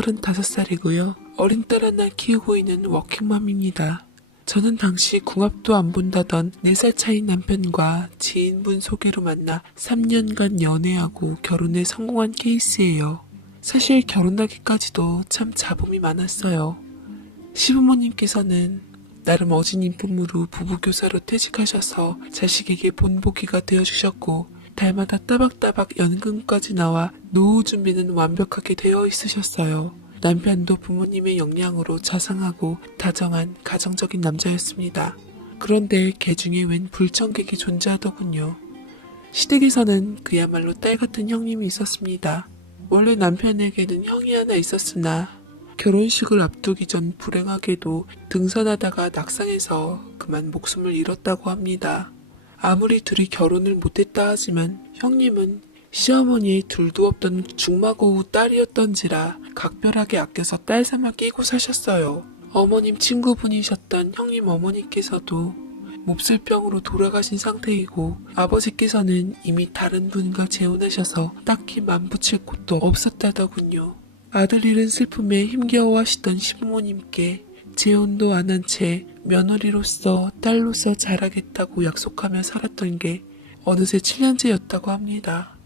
35살이고요. 어린 딸 하나 키우고 있는 워킹맘입니다. 저는 당시 궁합도 안 본다던 4살 차인 남편과 지인분 소개로 만나 3년간 연애하고 결혼에 성공한 케이스예요. 사실 결혼하기까지도 참 잡음이 많았어요. 시부모님께서는 나름 어진 인품으로 부부교사로 퇴직하셔서 자식에게 본보기가 되어주셨고 달마다 따박따박 연금까지 나와 노후 준비는 완벽하게 되어 있으셨어요. 남편도 부모님의 영향으로 자상하고 다정한 가정적인 남자였습니다. 그런데 개중에 웬 불청객이 존재하더군요. 시댁에서는 그야말로 딸 같은 형님이 있었습니다. 원래 남편에게는 형이 하나 있었으나 결혼식을 앞두기 전 불행하게도 등산하다가 낙상해서 그만 목숨을 잃었다고 합니다. 아무리 둘이 결혼을 못했다 하지만 형님은 시어머니의 둘도 없던 중마고우 딸이었던지라 각별하게 아껴서 딸 삼아 끼고 사셨어요. 어머님 친구분이셨던 형님 어머니께서도 몹쓸 병으로 돌아가신 상태이고 아버지께서는 이미 다른 분과 재혼하셔서 딱히 맘붙일 곳도 없었다더군요. 아들 잃은 슬픔에 힘겨워하시던 시부모님께 재혼도 안 한 채 며느리로서 딸로서 자라겠다고 약속하며 살았던 게 어느새 7년째였다고 합니다.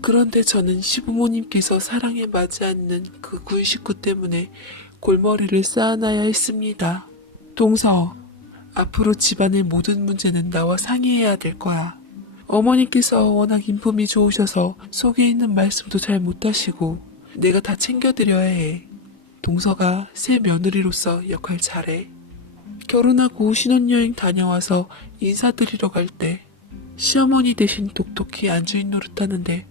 그런데 저는 시부모님께서 사랑에 맞지 않는 그 군 식구 때문에 골머리를 쌓아놔야 했습니다. 동서, 앞으로 집안의 모든 문제는 나와 상의해야 될 거야. 어머니께서 워낙 인품이 좋으셔서 속에 있는 말씀도 잘 못하시고 내가 다 챙겨드려야 해. 동서가 새 며느리로서 역할 잘해. 결혼하고 신혼여행 다녀와서 인사드리러 갈 때 시어머니 대신 똑똑히 안주인 노릇하는데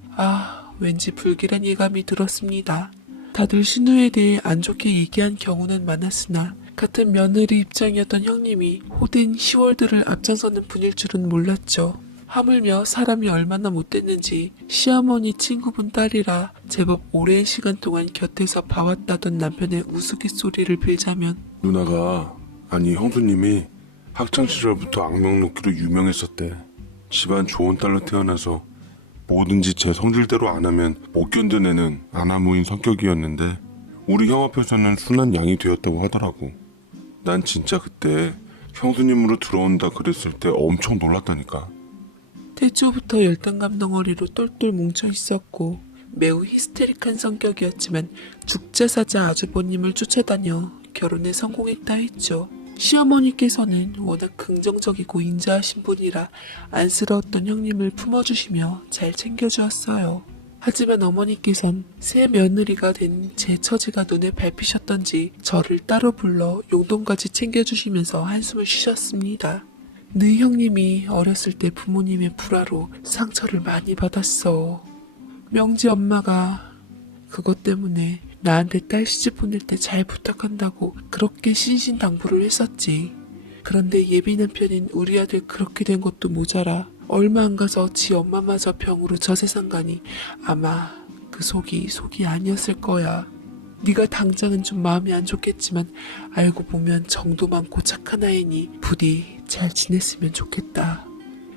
왠지 불길한 예감이 들었습니다. 다들 신우에 대해 안 좋게 얘기한 경우는 많았으나 같은 며느리 입장이었던 형님이 호된 시월들을 앞장서는 분일 줄은 몰랐죠. 하물며 사람이 얼마나 못됐는지 시어머니 친구분 딸이라 제법 오랜 시간 동안 곁에서 봐왔다던 남편의 우스갯소리를 빌자면 누나가, 아니 형수님이 학창시절부터 악명 놓기로 유명했었대. 집안 좋은 딸로 태어나서 뭐든지 제 성질대로 안 하면 못 견뎌내는 아나무인 성격이었는데 우리 형 앞에서는 순한 양이 되었다고 하더라고. 난 진짜 그때 형수님으로 들어온다 그랬을 때 엄청 놀랐다니까. 태초부터 열등감 덩어리로 똘똘 뭉쳐 있었고 매우 히스테릭한 성격이었지만 죽자사자 아주버님을 쫓아다녀 결혼에 성공했다 했죠. 시어머니께서는 워낙 긍정적이고 인자하신 분이라 안쓰러웠던 형님을 품어주시며 잘 챙겨주었어요. 하지만 어머니께선 새 며느리가 된 제 처지가 눈에 밟히셨던지 저를 따로 불러 용돈까지 챙겨주시면서 한숨을 쉬셨습니다. 네 형님이 어렸을 때 부모님의 불화로 상처를 많이 받았어. 명지 엄마가 그것 때문에 나한테 딸 시집 보낼 때 잘 부탁한다고 그렇게 신신당부를 했었지. 그런데 예비 남편인 우리 아들 그렇게 된 것도 모자라 얼마 안 가서 지 엄마마저 병으로 저 세상 가니 아마 그 속이 아니었을 거야. 네가 당장은 좀 마음이 안 좋겠지만 알고 보면 정도 많고 착한 아이니 부디 잘 지냈으면 좋겠다.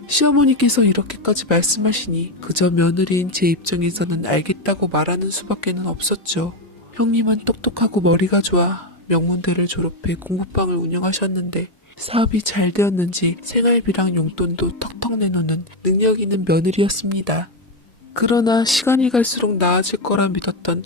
시어머니께서 이렇게까지 말씀하시니 그저 며느리인 제 입장에서는 알겠다고 말하는 수밖에는 없었죠. 형님은 똑똑하고 머리가 좋아 명문대를 졸업해 공부방을 운영하셨는데 사업이 잘 되었는지 생활비랑 용돈도 턱턱 내놓는 능력 있는 며느리였습니다. 그러나 시간이 갈수록 나아질 거라 믿었던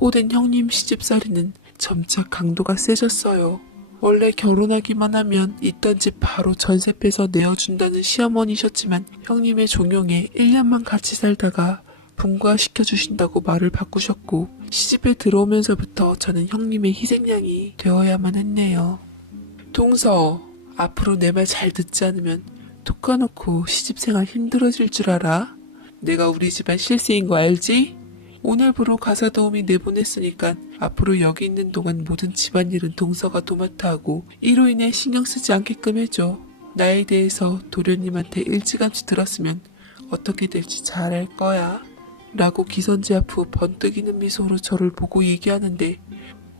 호된 형님 시집살이는 점차 강도가 세졌어요. 원래 결혼하기만 하면 있던 집 바로 전세 빼서 내어준다는 시어머니셨지만 형님의 종용에 1년만 같이 살다가 분가시켜주신다고 말을 바꾸셨고 시집에 들어오면서부터 저는 형님의 희생양이 되어야만 했네요. 동서, 앞으로 내 말 잘 듣지 않으면 톡 까놓고 시집생활 힘들어질 줄 알아? 내가 우리 집안 실세인 거 알지? 오늘부로 가사 도우미 내보냈으니까 앞으로 여기 있는 동안 모든 집안일은 동서가 도맡아 하고 이로 인해 신경 쓰지 않게끔 해줘. 나에 대해서 도련님한테 일찌감치 들었으면 어떻게 될지 잘 알 거야. 라고 기선제 앞으로 번뜩이는 미소로 저를 보고 얘기하는데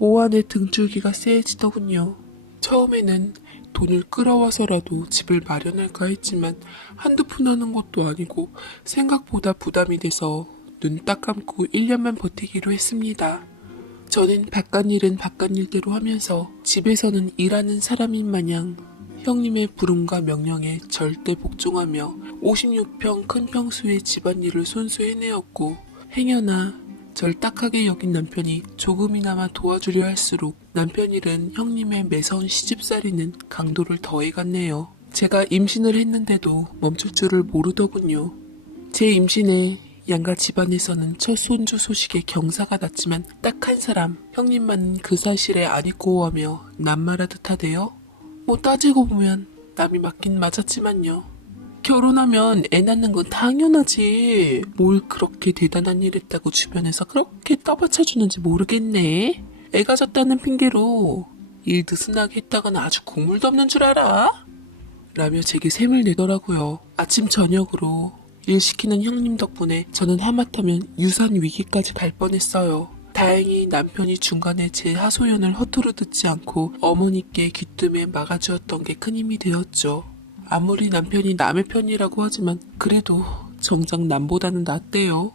오한의 등줄기가 세해지더군요. 처음에는 돈을 끌어와서라도 집을 마련할까 했지만 한두 푼 하는 것도 아니고 생각보다 부담이 돼서 눈 딱 감고 1년만 버티기로 했습니다. 저는 바깥일은 바깥일대로 하면서 집에서는 일하는 사람인 마냥 형님의 부름과 명령에 절대 복종하며 56평 큰 평수의 집안일을 손수 해내었고, 행여나 절 딱하게 여긴 남편이 조금이나마 도와주려 할수록 남편 일은 형님의 매서운 시집살이는 강도를 더해갔네요. 제가 임신을 했는데도 멈출 줄을 모르더군요. 제 임신에 양가 집안에서는 첫 손주 소식에 경사가 났지만 딱 한 사람, 형님만은 그 사실에 안 입고하며 남말하듯 하대요. 뭐 따지고 보면 남이 맞긴 맞았지만요. 결혼하면 애 낳는 건 당연하지. 뭘 그렇게 대단한 일 했다고 주변에서 그렇게 떠받쳐주는지 모르겠네. 애 가졌다는 핑계로 일 느슨하게 했다가는 아주 국물도 없는 줄 알아? 라며 제게 샘을 내더라고요. 아침 저녁으로 일 시키는 형님 덕분에 저는 하마터면 유산 위기까지 갈 뻔했어요. 다행히 남편이 중간에 제 하소연을 허투루 듣지 않고 어머니께 귀뜸에 막아주었던 게 큰 힘이 되었죠. 아무리 남편이 남의 편이라고 하지만 그래도 정작 남보다는 낫대요.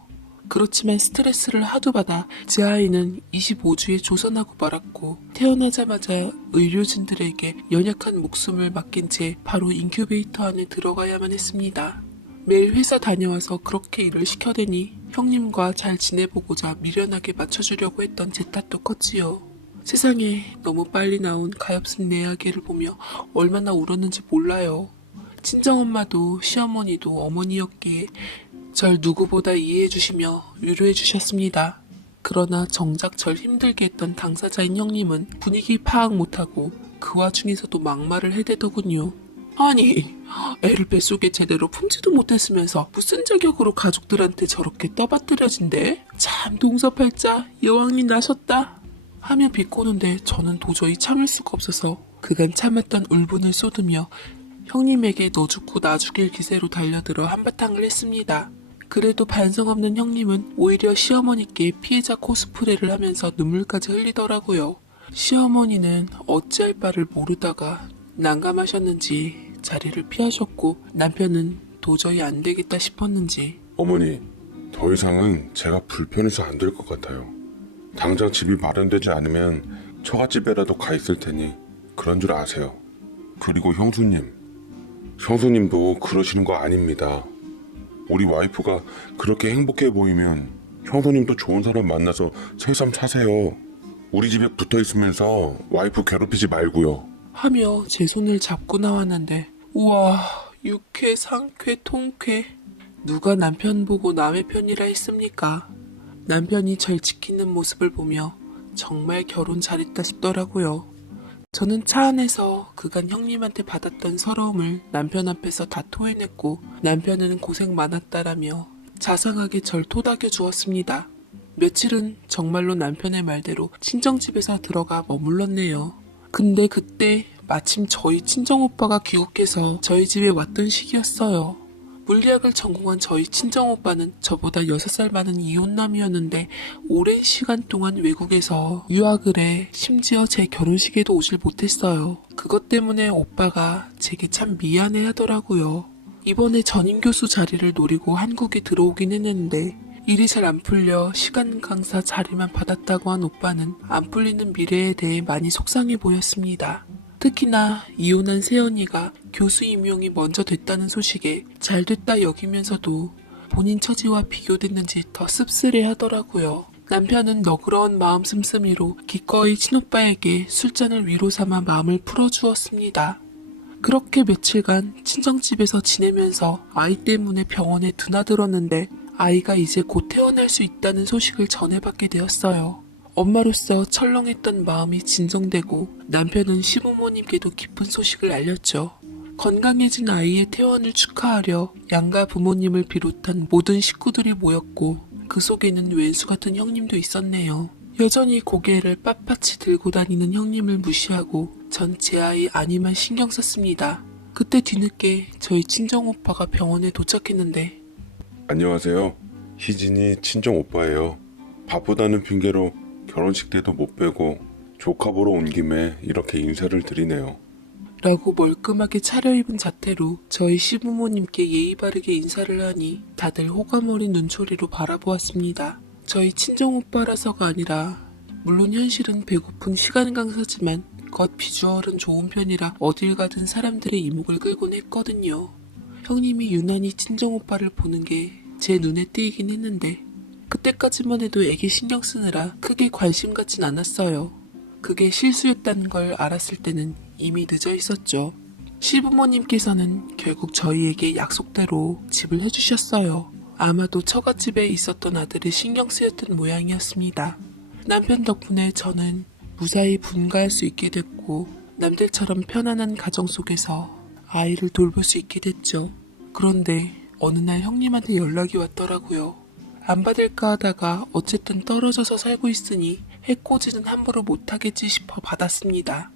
그렇지만 스트레스를 하도 받아 제 아이는 25주에 조선하고 말았고, 태어나자마자 의료진들에게 연약한 목숨을 맡긴 채 바로 인큐베이터 안에 들어가야만 했습니다. 매일 회사 다녀와서 그렇게 일을 시켜대니 형님과 잘 지내보고자 미련하게 맞춰주려고 했던 제 탓도 컸지요. 세상에 너무 빨리 나온 가엾은 내 아기를 보며 얼마나 울었는지 몰라요. 친정엄마도 시어머니도 어머니였기에 절 누구보다 이해해주시며 위로해주셨습니다. 그러나 정작 절 힘들게 했던 당사자인 형님은 분위기 파악 못하고 그 와중에서도 막말을 해대더군요. 아니, 애를 뱃속에 제대로 품지도 못했으면서 무슨 자격으로 가족들한테 저렇게 떠받들여진대? 참 동서팔자 여왕이 나셨다 하며 비꼬는데 저는 도저히 참을 수가 없어서 그간 참았던 울분을 쏟으며 형님에게 너 죽고 나 죽일 기세로 달려들어 한바탕을 했습니다. 그래도 반성 없는 형님은 오히려 시어머니께 피해자 코스프레를 하면서 눈물까지 흘리더라고요. 시어머니는 어찌할 바를 모르다가 난감하셨는지 자리를 피하셨고, 남편은 도저히 안 되겠다 싶었는지 어머니, 더 이상은 제가 불편해서 안 될 것 같아요. 당장 집이 마련되지 않으면 처갓집에라도 가 있을 테니 그런 줄 아세요. 그리고 형수님도 그러시는 거 아닙니다. 우리 와이프가 그렇게 행복해 보이면 형수님도 좋은 사람 만나서 새삼 사세요. 우리 집에 붙어 있으면서 와이프 괴롭히지 말고요. 하며 제 손을 잡고 나왔는데, 우와, 육회, 상쾌, 통쾌. 누가 남편 보고 남의 편이라 했습니까? 남편이 절 지키는 모습을 보며 정말 결혼 잘했다 싶더라고요. 저는 차 안에서 그간 형님한테 받았던 서러움을 남편 앞에서 다 토해냈고, 남편은 고생 많았다라며 자상하게 절 토닥여 주었습니다. 며칠은 정말로 남편의 말대로 친정집에서 들어가 머물렀네요. 근데 그때 마침 저희 친정오빠가 귀국해서 저희 집에 왔던 시기였어요. 물리학을 전공한 저희 친정오빠는 저보다 6살 많은 이혼남이었는데 오랜 시간 동안 외국에서 유학을 해 심지어 제 결혼식에도 오질 못했어요. 그것 때문에 오빠가 제게 참 미안해 하더라고요. 이번에 전임 교수 자리를 노리고 한국에 들어오긴 했는데 일이 잘 안 풀려 시간 강사 자리만 받았다고 한 오빠는 안 풀리는 미래에 대해 많이 속상해 보였습니다. 특히나 이혼한 새언니가 교수 임용이 먼저 됐다는 소식에 잘 됐다 여기면서도 본인 처지와 비교됐는지 더 씁쓸해 하더라고요. 남편은 너그러운 마음 씀씀이로 기꺼이 친오빠에게 술잔을 위로 삼아 마음을 풀어주었습니다. 그렇게 며칠간 친정집에서 지내면서 아이 때문에 병원에 드나들었는데 아이가 이제 곧 태어날 수 있다는 소식을 전해받게 되었어요. 엄마로서 철렁했던 마음이 진정되고 남편은 시부모님께도 기쁜 소식을 알렸죠. 건강해진 아이의 퇴원을 축하하려 양가 부모님을 비롯한 모든 식구들이 모였고 그 속에는 왼수 같은 형님도 있었네요. 여전히 고개를 빳빳이 들고 다니는 형님을 무시하고 전 제 아이 아니만 신경 썼습니다. 그때 뒤늦게 저희 친정오빠가 병원에 도착했는데 안녕하세요. 희진이 친정오빠예요. 바쁘다는 핑계로 결혼식 때도 못 빼고 조카 보러 온 김에 이렇게 인사를 드리네요. 라고 멀끔하게 차려입은 자태로 저희 시부모님께 예의 바르게 인사를 하니 다들 호감 어린 눈초리로 바라보았습니다. 저희 친정오빠라서가 아니라 물론 현실은 배고픈 시간 강사지만 겉 비주얼은 좋은 편이라 어딜 가든 사람들의 이목을 끌곤 했거든요. 형님이 유난히 친정오빠를 보는 게 제 눈에 띄긴 했는데 그때까지만 해도 애기 신경 쓰느라 크게 관심 갖진 않았어요. 그게 실수였다는 걸 알았을 때는 이미 늦어 있었죠. 시부모님께서는 결국 저희에게 약속대로 집을 해주셨어요. 아마도 처갓집에 있었던 아들이 신경 쓰였던 모양이었습니다. 남편 덕분에 저는 무사히 분가할 수 있게 됐고 남들처럼 편안한 가정 속에서 아이를 돌볼 수 있게 됐죠. 그런데 어느 날 형님한테 연락이 왔더라고요. 안 받을까 하다가 어쨌든 떨어져서 살고 있으니 해코지는 함부로 못하겠지 싶어 받았습니다.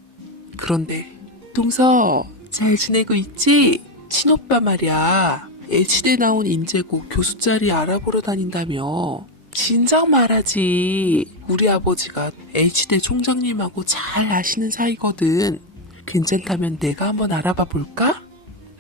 그런데 동서 잘 지내고 있지? 친오빠 말이야. H대 나온 인재고 교수 자리 알아보러 다닌다며. 진작 말하지. 우리 아버지가 H대 총장님하고 잘 아시는 사이거든. 괜찮다면 내가 한번 알아봐 볼까?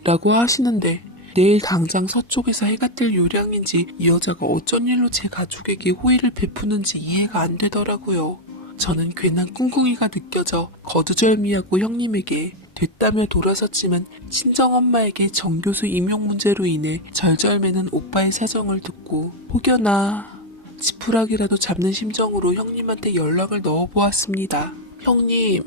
라고 하시는데 내일 당장 서쪽에서 해가 뜰 요량인지 이 여자가 어쩐 일로 제 가족에게 호의를 베푸는지 이해가 안 되더라고요. 저는 괜한 꿍꿍이가 느껴져 거두절미하고 형님에게 됐다며 돌아섰지만 친정엄마에게 정교수 임용 문제로 인해 절절매는 오빠의 사정을 듣고 혹여나 지푸라기라도 잡는 심정으로 형님한테 연락을 넣어보았습니다. 형님,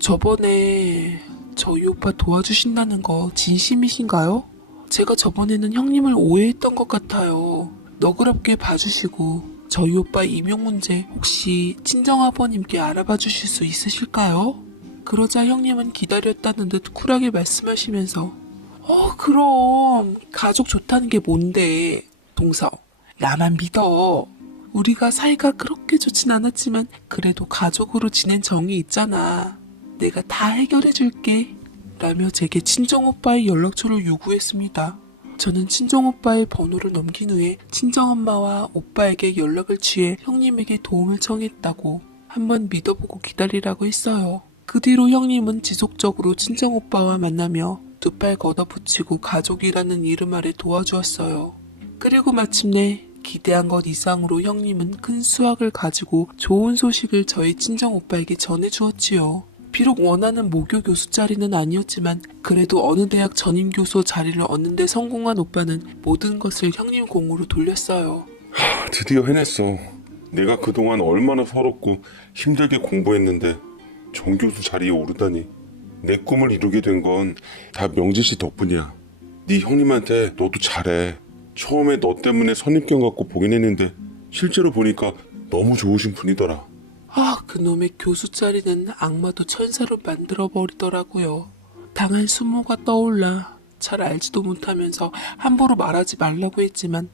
저번에 저희 오빠 도와주신다는 거 진심이신가요? 제가 저번에는 형님을 오해했던 것 같아요. 너그럽게 봐주시고 저희 오빠 임용 문제 혹시 친정아버님께 알아봐 주실 수 있으실까요? 그러자 형님은 기다렸다는 듯 쿨하게 말씀하시면서 그럼 가족 좋다는 게 뭔데? 동서, 나만 믿어. 우리가 사이가 그렇게 좋진 않았지만 그래도 가족으로 지낸 정이 있잖아. 내가 다 해결해 줄게. 라며 제게 친정오빠의 연락처를 요구했습니다. 저는 친정오빠의 번호를 넘긴 후에 친정엄마와 오빠에게 연락을 취해 형님에게 도움을 청했다고 한번 믿어보고 기다리라고 했어요. 그 뒤로 형님은 지속적으로 친정오빠와 만나며 두 팔 걷어붙이고 가족이라는 이름 아래 도와주었어요. 그리고 마침내 기대한 것 이상으로 형님은 큰 수확을 가지고 좋은 소식을 저희 친정오빠에게 전해주었지요. 비록 원하는 모교 교수 자리는 아니었지만 그래도 어느 대학 전임교수 자리를 얻는 데 성공한 오빠는 모든 것을 형님 공으로 돌렸어요. 드디어 해냈어. 내가 그동안 얼마나 서럽고 힘들게 공부했는데 정교수 자리에 오르다니. 내 꿈을 이루게 된 건 다 명지씨 덕분이야. 네 형님한테 너도 잘해. 처음에 너 때문에 선입견 갖고 보긴 했는데 실제로 보니까 너무 좋으신 분이더라. 그놈의 교수 자리는 악마도 천사로 만들어버리더라고요. 당한 수모가 떠올라 잘 알지도 못하면서 함부로 말하지 말라고 했지만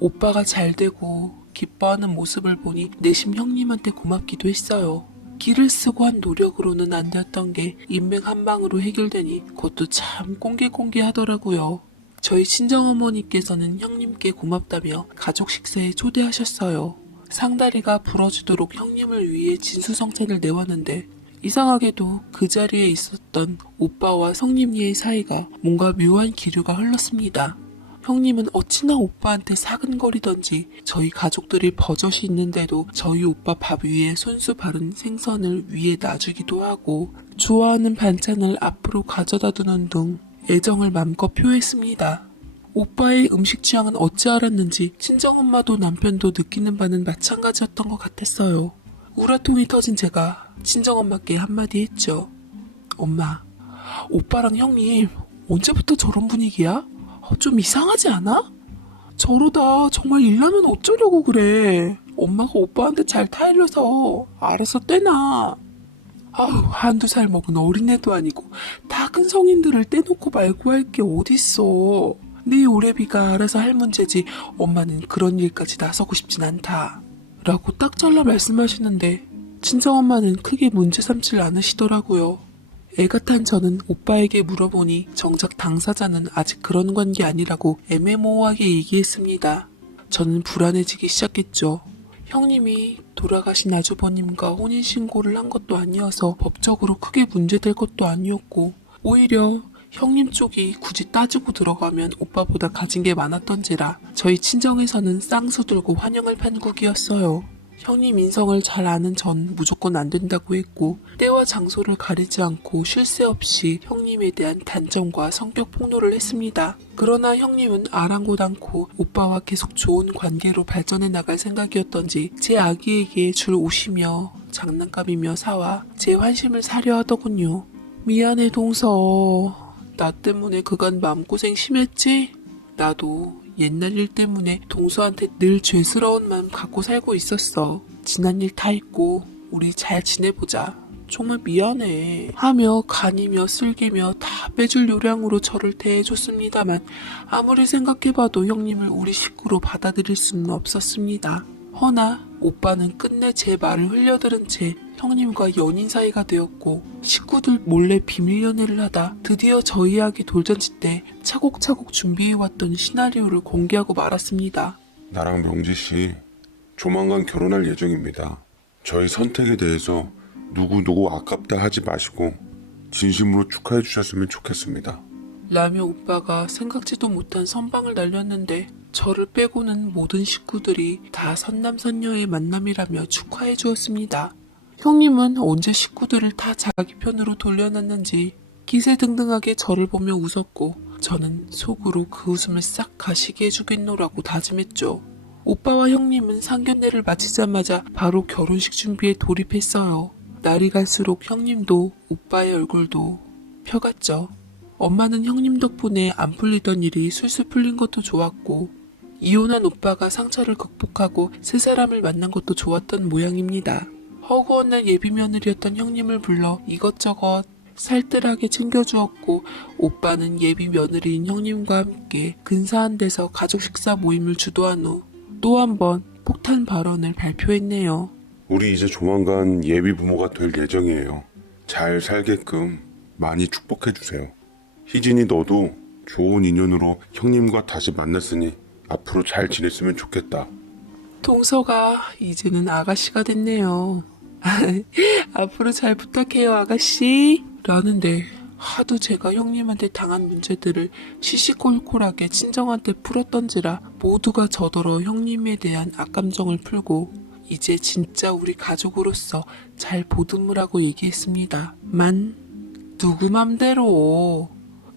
오빠가 잘 되고 기뻐하는 모습을 보니 내심 형님한테 고맙기도 했어요. 기를 쓰고 한 노력으로는 안 되었던 게 인맥 한 방으로 해결되니 그것도 참 꽁게꽁게하더라고요. 저희 친정어머니께서는 형님께 고맙다며 가족 식사에 초대하셨어요. 상다리가 부러지도록 형님을 위해 진수성찬을 내왔는데 이상하게도 그 자리에 있었던 오빠와 성님리의 사이가 뭔가 묘한 기류가 흘렀습니다. 형님은 어찌나 오빠한테 사근거리던지 저희 가족들이 버젓이 있는데도 저희 오빠 밥 위에 손수 바른 생선을 위에 놔주기도 하고 좋아하는 반찬을 앞으로 가져다 두는 등 애정을 맘껏 표했습니다. 오빠의 음식 취향은 어찌 알았는지 친정엄마도 남편도 느끼는 바는 마찬가지였던 것 같았어요. 우라통이 터진 제가 친정엄마께 한마디 했죠. 엄마, 오빠랑 형님 언제부터 저런 분위기야? 좀 이상하지 않아? 저러다 정말 일나면 어쩌려고 그래. 엄마가 오빠한테 잘 타일러서 알아서 떼나. 한두 살 먹은 어린애도 아니고 다 큰 성인들을 떼놓고 말고 할 게 어딨어. 네 오래비가 알아서 할 문제지 엄마는 그런 일까지 나서고 싶진 않다. 라고 딱 잘라 말씀하시는데 친정엄마는 크게 문제 삼질 않으시더라고요. 애가 탄 저는 오빠에게 물어보니 정작 당사자는 아직 그런 관계 아니라고 애매모호하게 얘기했습니다. 저는 불안해지기 시작했죠. 형님이 돌아가신 아주버님과 혼인신고를 한 것도 아니어서 법적으로 크게 문제될 것도 아니었고 오히려 형님 쪽이 굳이 따지고 들어가면 오빠보다 가진 게 많았던지라 저희 친정에서는 쌍수 들고 환영할 판국이었어요. 형님 인성을 잘 아는 전 무조건 안 된다고 했고 때와 장소를 가리지 않고 쉴 새 없이 형님에 대한 단정과 성격 폭로를 했습니다. 그러나 형님은 아랑곳 않고 오빠와 계속 좋은 관계로 발전해 나갈 생각이었던지 제 아기에게 줄 옷이며 장난감이며 사와 제 환심을 사려 하더군요. 미안해 동서. 나 때문에 그간 마음고생 심했지? 나도 옛날 일 때문에 동서한테 늘 죄스러운 마음 갖고 살고 있었어. 지난 일 다 잊고 우리 잘 지내보자. 정말 미안해. 하며 간이며 쓸개며 다 빼줄 요량으로 저를 대해줬습니다만 아무리 생각해봐도 형님을 우리 식구로 받아들일 수는 없었습니다. 허나 오빠는 끝내 제 말을 흘려들은 채 형님과 연인 사이가 되었고 식구들 몰래 비밀 연애를 하다 드디어 저희 아기 돌잔치 때 차곡차곡 준비해왔던 시나리오를 공개하고 말았습니다. 나랑 명지 씨 조만간 결혼할 예정입니다. 저희 선택에 대해서 누구 아깝다 하지 마시고 진심으로 축하해 주셨으면 좋겠습니다. 라며 오빠가 생각지도 못한 선방을 날렸는데 저를 빼고는 모든 식구들이 다 선남선녀의 만남이라며 축하해 주었습니다. 형님은 언제 식구들을 다 자기 편으로 돌려놨는지 기세등등하게 저를 보며 웃었고 저는 속으로 그 웃음을 싹 가시게 해주겠노라고 다짐했죠. 오빠와 형님은 상견례를 마치자마자 바로 결혼식 준비에 돌입했어요. 날이 갈수록 형님도 오빠의 얼굴도 펴갔죠. 엄마는 형님 덕분에 안 풀리던 일이 술술 풀린 것도 좋았고 이혼한 오빠가 상처를 극복하고 새 사람을 만난 것도 좋았던 모양입니다. 허구한 날 예비 며느리였던 형님을 불러 이것저것 살뜰하게 챙겨주었고 오빠는 예비 며느리인 형님과 함께 근사한 데서 가족 식사 모임을 주도한 후 또 한 번 폭탄 발언을 발표했네요. 우리 이제 조만간 예비 부모가 될 예정이에요. 잘 살게끔 많이 축복해 주세요. 희진이 너도 좋은 인연으로 형님과 다시 만났으니 앞으로 잘 지냈으면 좋겠다. 동서가 이제는 아가씨가 됐네요. 앞으로 잘 부탁해요 아가씨. 라는데 하도 제가 형님한테 당한 문제들을 시시콜콜하게 친정한테 풀었던지라 모두가 저더러 형님에 대한 악감정을 풀고 이제 진짜 우리 가족으로서 잘 보듬으라고 얘기했습니다. 누구 맘대로.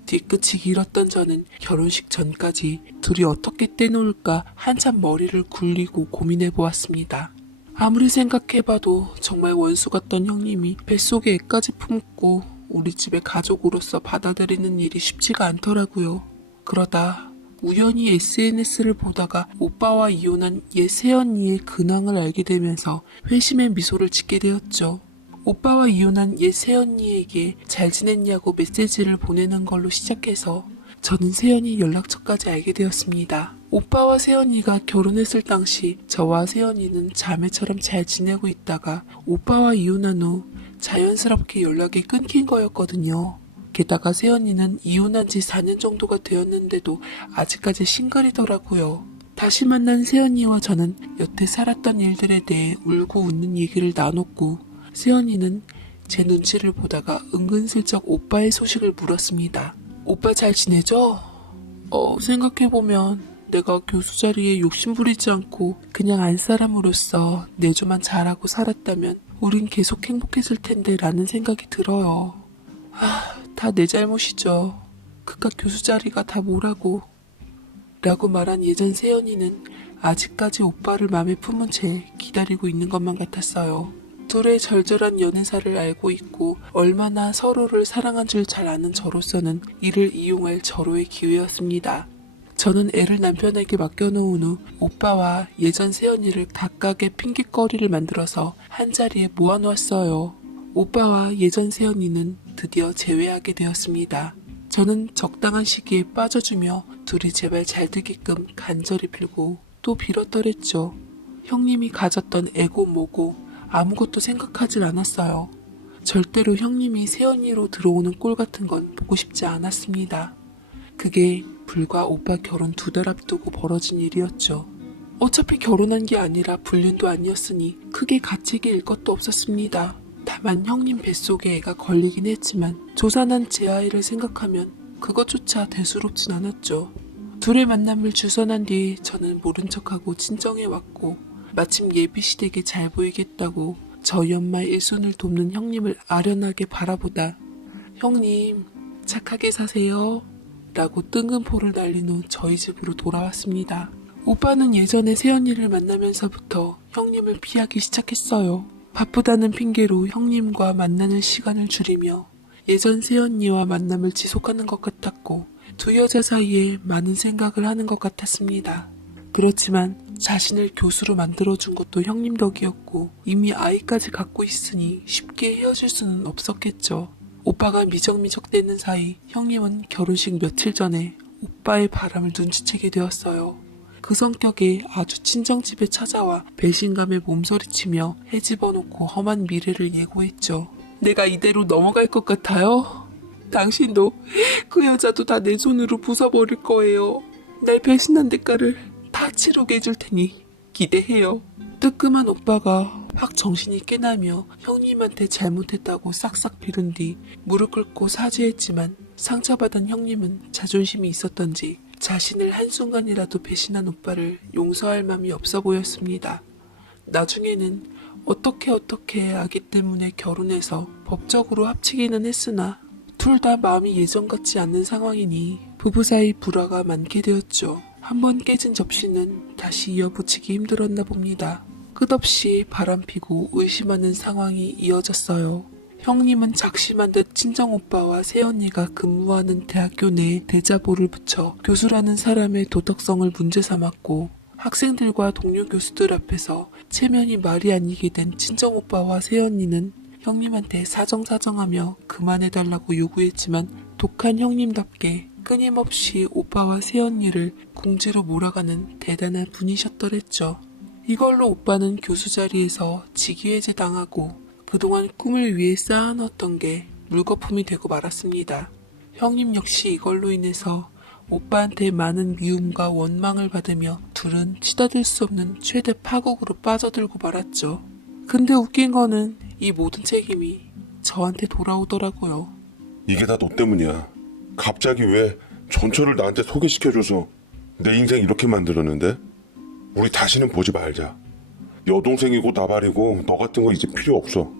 뒤끝이 길었던 저는 결혼식 전까지 둘이 어떻게 떼놓을까 한참 머리를 굴리고 고민해보았습니다. 아무리 생각해봐도 정말 원수 같던 형님이 뱃속에 애까지 품고 우리 집의 가족으로서 받아들이는 일이 쉽지가 않더라고요. 그러다 우연히 SNS를 보다가 오빠와 이혼한 옛 새언니의 근황을 알게 되면서 회심의 미소를 짓게 되었죠. 오빠와 이혼한 옛 새언니에게 잘 지냈냐고 메시지를 보내는 걸로 시작해서 저는 새언니 연락처까지 알게 되었습니다. 오빠와 새언니가 결혼했을 당시 저와 새언니는 자매처럼 잘 지내고 있다가 오빠와 이혼한 후 자연스럽게 연락이 끊긴 거였거든요. 게다가 새언니는 이혼한 지 4년 정도가 되었는데도 아직까지 싱글이더라고요. 다시 만난 새언니와 저는 여태 살았던 일들에 대해 울고 웃는 얘기를 나눴고 새언니는 제 눈치를 보다가 은근슬쩍 오빠의 소식을 물었습니다. 오빠 잘 지내죠? 생각해보면 내가 교수 자리에 욕심부리지 않고 그냥 안 사람으로서 내조만 잘하고 살았다면 우린 계속 행복했을 텐데 라는 생각이 들어요. 다 내 잘못이죠. 그깟 교수 자리가 다 뭐라고. 라고 말한 예전 새언니는 아직까지 오빠를 맘에 품은 채 기다리고 있는 것만 같았어요. 둘의 절절한 연애사를 알고 있고 얼마나 서로를 사랑한 줄 잘 아는 저로서는 이를 이용할 절호의 기회였습니다. 저는 애를 남편에게 맡겨놓은 후 오빠와 예전 새언니를 각각의 핑곗거리를 만들어서 한자리에 모아놓았어요. 오빠와 예전 새언니는 드디어 재회하게 되었습니다. 저는 적당한 시기에 빠져주며 둘이 제발 잘 되게끔 간절히 빌고 또 빌었더랬죠. 형님이 가졌던 애고 뭐고 아무것도 생각하질 않았어요. 절대로 형님이 새언니로 들어오는 꼴 같은 건 보고 싶지 않았습니다. 그게 불과 오빠 결혼 2달 앞두고 벌어진 일이었죠. 어차피 결혼한 게 아니라 불륜도 아니었으니 크게 가책이 일 것도 없었습니다. 다만 형님 뱃속에 애가 걸리긴 했지만 조산한 제 아이를 생각하면 그것조차 대수롭진 않았죠. 둘의 만남을 주선한 뒤 저는 모른 척하고 친정에 왔고 마침 예비시댁에 잘 보이겠다고 저희 엄마 일손을 돕는 형님을 아련하게 바라보다 형님 착하게 사세요 라고 뜬금포를 날린 후 저희 집으로 돌아왔습니다. 오빠는 예전에 새언니를 만나면서부터 형님을 피하기 시작했어요. 바쁘다는 핑계로 형님과 만나는 시간을 줄이며 예전 새언니와 만남을 지속하는 것 같았고 두 여자 사이에 많은 생각을 하는 것 같았습니다. 그렇지만 자신을 교수로 만들어준 것도 형님 덕이었고 이미 아이까지 갖고 있으니 쉽게 헤어질 수는 없었겠죠. 오빠가 미적미적대는 사이 형님은 결혼식 며칠 전에 오빠의 바람을 눈치채게 되었어요. 그 성격에 아주 친정집에 찾아와 배신감에 몸서리치며 헤집어놓고 험한 미래를 예고했죠. 내가 이대로 넘어갈 것 같아요? 당신도 그 여자도 다 내 손으로 부숴버릴 거예요. 날 배신한 대가를 다 치르게 해줄 테니 기대해요. 뜨끔한 오빠가 확 정신이 깨나며 형님한테 잘못했다고 싹싹 비른 뒤 무릎 꿇고 사죄했지만 상처받은 형님은 자존심이 있었던지 자신을 한순간이라도 배신한 오빠를 용서할 맘이 없어 보였습니다. 나중에는 어떻게 아기 때문에 결혼해서 법적으로 합치기는 했으나 둘 다 마음이 예전 같지 않는 상황이니 부부 사이 불화가 많게 되었죠. 한번 깨진 접시는 다시 이어붙이기 힘들었나 봅니다. 끝없이 바람피고 의심하는 상황이 이어졌어요. 형님은 작심한 듯 친정오빠와 새언니가 근무하는 대학교 내에 대자보를 붙여 교수라는 사람의 도덕성을 문제 삼았고 학생들과 동료 교수들 앞에서 체면이 말이 아니게 된 친정오빠와 새언니는 형님한테 사정사정하며 그만해달라고 요구했지만 독한 형님답게 끊임없이 오빠와 새언니를 궁지로 몰아가는 대단한 분이셨더랬죠. 이걸로 오빠는 교수 자리에서 직위해제 당하고 그동안 꿈을 위해 쌓아놓았던 게 물거품이 되고 말았습니다. 형님 역시 이걸로 인해서 오빠한테 많은 미움과 원망을 받으며 둘은 치닫을 수 없는 최대 파국으로 빠져들고 말았죠. 근데 웃긴 거는 이 모든 책임이 저한테 돌아오더라고요. 이게 다 너 때문이야. 갑자기 왜 전철을 나한테 소개시켜줘서 내 인생 이렇게 만들었는데? 우리 다시는 보지 말자. 여동생이고 나발이고 너 같은 거 이제 필요 없어.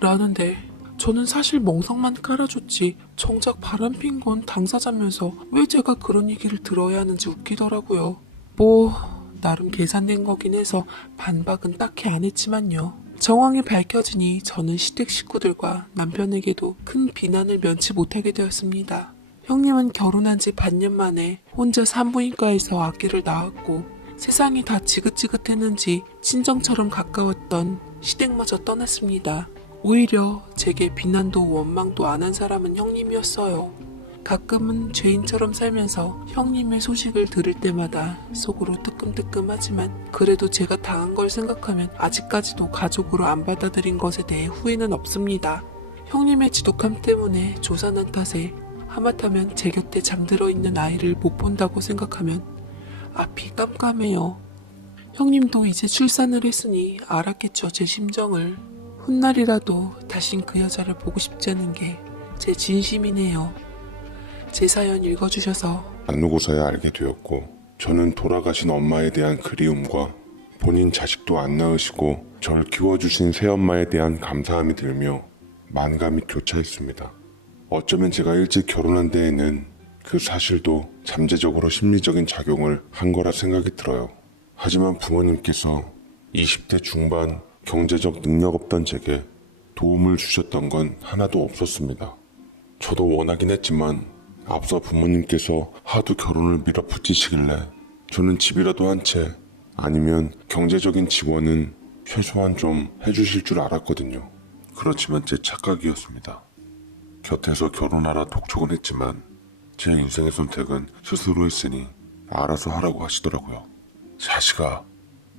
라는데 저는 사실 멍석만 깔아줬지 정작 바람핀 건 당사자면서 왜 제가 그런 얘기를 들어야 하는지 웃기더라고요. 뭐 나름 계산된 거긴 해서 반박은 딱히 안 했지만요. 정황이 밝혀지니 저는 시댁 식구들과 남편에게도 큰 비난을 면치 못하게 되었습니다. 형님은 결혼한 지 반년 만에 혼자 산부인과에서 아기를 낳았고 세상이 다 지긋지긋했는지 친정처럼 가까웠던 시댁마저 떠났습니다. 오히려 제게 비난도 원망도 안 한 사람은 형님이었어요. 가끔은 죄인처럼 살면서 형님의 소식을 들을 때마다 속으로 뜨끔뜨끔하지만 그래도 제가 당한 걸 생각하면 아직까지도 가족으로 안 받아들인 것에 대해 후회는 없습니다. 형님의 지독함 때문에 조산한 탓에 하마터면 제 곁에 잠들어 있는 아이를 못 본다고 생각하면 앞이 깜깜해요. 형님도 이제 출산을 했으니 알았겠죠, 제 심정을. 훗날이라도 다신 그 여자를 보고 싶지 않은 게 제 진심이네요. 제 사연 읽어주셔서 안누고서야 알게 되었고 저는 돌아가신 엄마에 대한 그리움과 본인 자식도 안 낳으시고 절 키워주신 새엄마에 대한 감사함이 들며 만감이 교차했습니다. 어쩌면 제가 일찍 결혼한 데에는 그 사실도 잠재적으로 심리적인 작용을 한 거라 생각이 들어요. 하지만 부모님께서 20대 중반 경제적 능력 없던 제게 도움을 주셨던 건 하나도 없었습니다. 저도 원하긴 했지만 앞서 부모님께서 하도 결혼을 밀어붙이시길래 저는 집이라도 한 채 아니면 경제적인 지원은 최소한 좀 해주실 줄 알았거든요. 그렇지만 제 착각이었습니다. 곁에서 결혼하라 독촉은 했지만 제 인생의 선택은 스스로 했으니 알아서 하라고 하시더라고요. 자식아,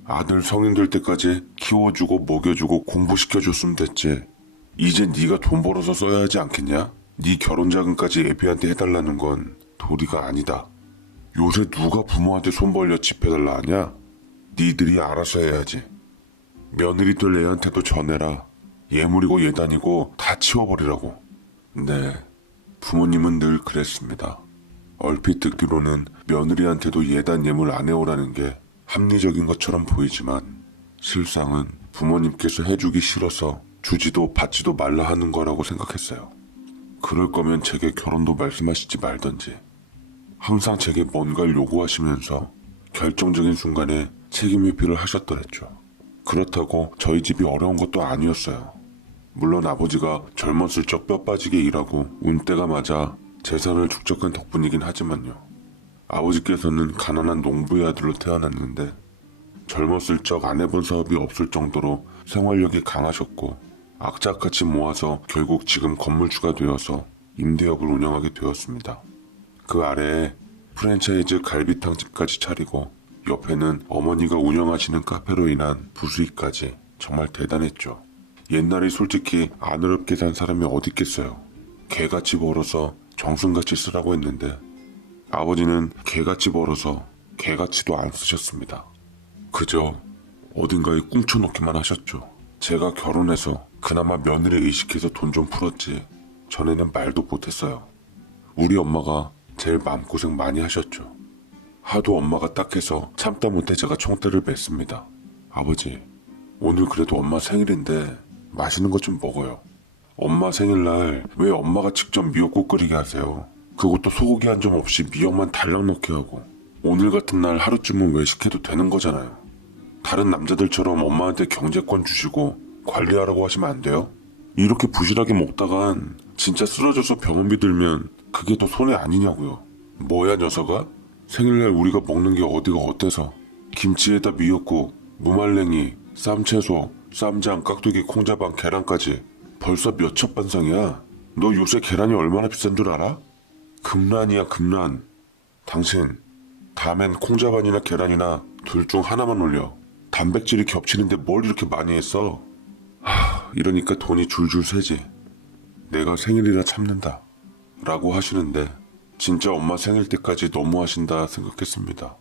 아들 성인 될 때까지 키워주고 먹여주고 공부시켜줬으면 됐지. 이제 네가 돈 벌어서 써야 하지 않겠냐? 네 결혼 자금까지 애비한테 해달라는 건 도리가 아니다. 요새 누가 부모한테 손 벌려 집 해달라 하냐? 니들이 알아서 해야지. 며느리 될 애한테도 전해라. 예물이고 예단이고 다 치워버리라고. 네, 부모님은 늘 그랬습니다. 얼핏 듣기로는 며느리한테도 예단 예물 안 해오라는 게 합리적인 것처럼 보이지만 실상은 부모님께서 해주기 싫어서 주지도 받지도 말라 하는 거라고 생각했어요. 그럴 거면 제게 결혼도 말씀하시지 말던지. 항상 제게 뭔가를 요구하시면서 결정적인 순간에 책임 회피를 하셨더랬죠. 그렇다고 저희 집이 어려운 것도 아니었어요. 물론 아버지가 젊었을 적 뼈 빠지게 일하고 운때가 맞아 재산을 축적한 덕분이긴 하지만요. 아버지께서는 가난한 농부의 아들로 태어났는데 젊었을 적 안 해본 사업이 없을 정도로 생활력이 강하셨고 악착같이 모아서 결국 지금 건물주가 되어서 임대업을 운영하게 되었습니다. 그 아래에 프랜차이즈 갈비탕집까지 차리고 옆에는 어머니가 운영하시는 카페로 인한 부수익까지. 정말 대단했죠. 옛날에 솔직히 안 어렵게 산 사람이 어디 있겠어요. 개같이 벌어서 정승같이 쓰라고 했는데 아버지는 개같이 벌어서 개같이도 안 쓰셨습니다. 그저 어딘가에 꿍쳐놓기만 하셨죠. 제가 결혼해서 그나마 며느리 의식해서 돈 좀 풀었지 전에는 말도 못했어요. 우리 엄마가 제일 마음고생 많이 하셨죠. 하도 엄마가 딱해서 참다 못해 제가 총대를 맸습니다. 아버지, 오늘 그래도 엄마 생일인데 맛있는 것 좀 먹어요. 엄마 생일날 왜 엄마가 직접 미역국 끓이게 하세요? 그것도 소고기 한 점 없이 미역만 달랑 넣게 하고. 오늘 같은 날 하루쯤은 외식해도 되는 거잖아요. 다른 남자들처럼 엄마한테 경제권 주시고 관리하라고 하시면 안 돼요? 이렇게 부실하게 먹다간 진짜 쓰러져서 병원비 들면 그게 더 손해 아니냐고요. 뭐야 녀석아? 생일날 우리가 먹는 게 어디가 어때서? 김치에다 미역국, 무말랭이, 쌈채소, 쌈장, 깍두기, 콩자반, 계란까지 벌써 몇 첩 반상이야? 너 요새 계란이 얼마나 비싼 줄 알아? 금란이야 금란. 당신 다음엔 콩자반이나 계란이나 둘 중 하나만 올려. 단백질이 겹치는데 뭘 이렇게 많이 했어? 이러니까 돈이 줄줄 새지. 내가 생일이라 참는다 라고 하시는데 진짜 엄마 생일 때까지 너무하신다 생각했습니다.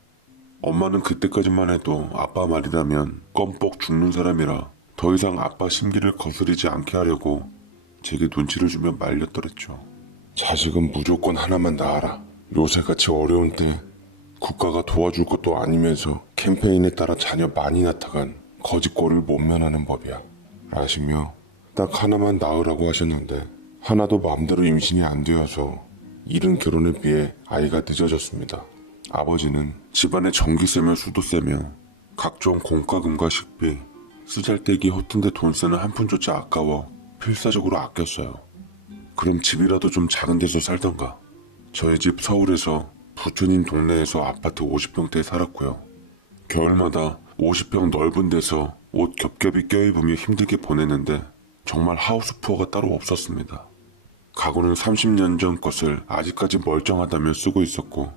엄마는 그때까지만 해도 아빠 말이라면 껌뻑 죽는 사람이라 더 이상 아빠 심기를 거스르지 않게 하려고 제게 눈치를 주며 말렸더랬죠. 자식은 무조건 하나만 낳아라. 요새같이 어려운 때 국가가 도와줄 것도 아니면서 캠페인에 따라 자녀 많이 낳다간 거짓골을 못 면하는 법이야. 아시며 딱 하나만 낳으라고 하셨는데 하나도 마음대로 임신이 안 되어서 이른 결혼에 비해 아이가 늦어졌습니다. 아버지는 집안에 전기세며 수도세며 각종 공과금과 식비, 쓰잘데기 허튼데 돈 쓰는 한 푼조차 아까워 필사적으로 아꼈어요. 그럼 집이라도 좀 작은 데서 살던가. 저희 집 서울에서 부처님 동네에서 아파트 50평대에 살았고요. 겨울마다 50평 넓은 데서 옷 겹겹이 껴입으며 힘들게 보냈는데 정말 하우스푸어가 따로 없었습니다. 가구는 30년 전 것을 아직까지 멀쩡하다며 쓰고 있었고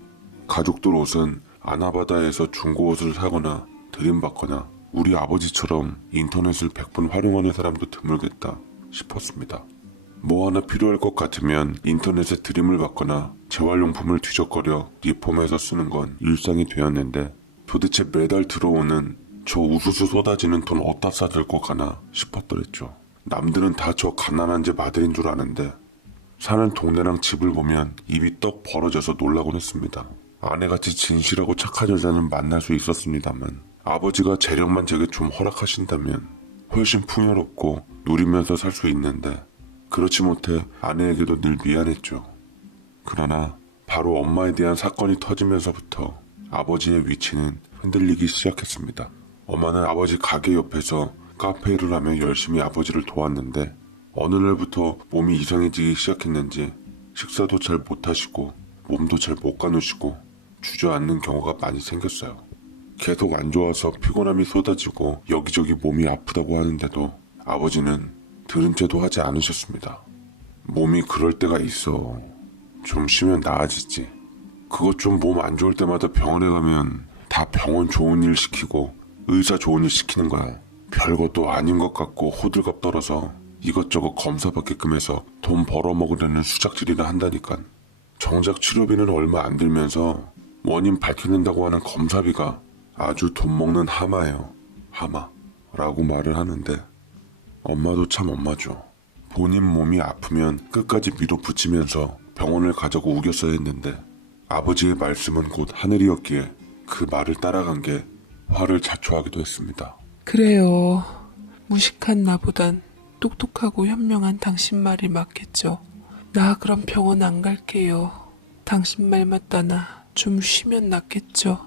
가족들 옷은 아나바다에서 중고 옷을 사거나 들임받거나 우리 아버지처럼 인터넷을 100번 활용하는 사람도 드물겠다 싶었습니다. 뭐 하나 필요할 것 같으면 인터넷에 드림을 받거나 재활용품을 뒤적거려 리폼해서 쓰는 건 일상이 되었는데 도대체 매달 들어오는 저 우수수 쏟아지는 돈 어디다 싸들고 가나 싶었더랬죠. 남들은 다 저 가난한 집 아들인 줄 아는데 사는 동네랑 집을 보면 입이 떡 벌어져서 놀라곤 했습니다. 아내같이 진실하고 착한 여자는 만날 수 있었습니다만 아버지가 재력만 제게 좀 허락하신다면 훨씬 풍요롭고 누리면서 살 수 있는데 그렇지 못해 아내에게도 늘 미안했죠. 그러나 바로 엄마에 대한 사건이 터지면서부터 아버지의 위치는 흔들리기 시작했습니다. 엄마는 아버지 가게 옆에서 카페 일을 하며 열심히 아버지를 도왔는데 어느 날부터 몸이 이상해지기 시작했는지 식사도 잘 못하시고 몸도 잘 못 가누시고 주저앉는 경우가 많이 생겼어요. 계속 안 좋아서 피곤함이 쏟아지고 여기저기 몸이 아프다고 하는데도 아버지는 들은 채도 하지 않으셨습니다. 몸이 그럴 때가 있어. 좀 쉬면 나아지지. 그것 좀 몸 안 좋을 때마다 병원에 가면 다 병원 좋은 일 시키고 의사 좋은 일 시키는 거야. 별것도 아닌 것 같고 호들갑 떨어서 이것저것 검사받게끔 해서 돈 벌어먹으려는 수작질이나 한다니까. 정작 치료비는 얼마 안 들면서 원인 밝혀낸다고 하는 검사비가 아주 돈 먹는 하마예요. 하마 라고 말을 하는데 엄마도 참 엄마죠. 본인 몸이 아프면 끝까지 밀어붙이면서 병원을 가자고 우겼어야 했는데 아버지의 말씀은 곧 하늘이었기에 그 말을 따라간 게 화를 자초하기도 했습니다. 그래요. 무식한 나보단 똑똑하고 현명한 당신 말이 맞겠죠. 나 그럼 병원 안 갈게요. 당신 말 맞다나 좀 쉬면 낫겠죠.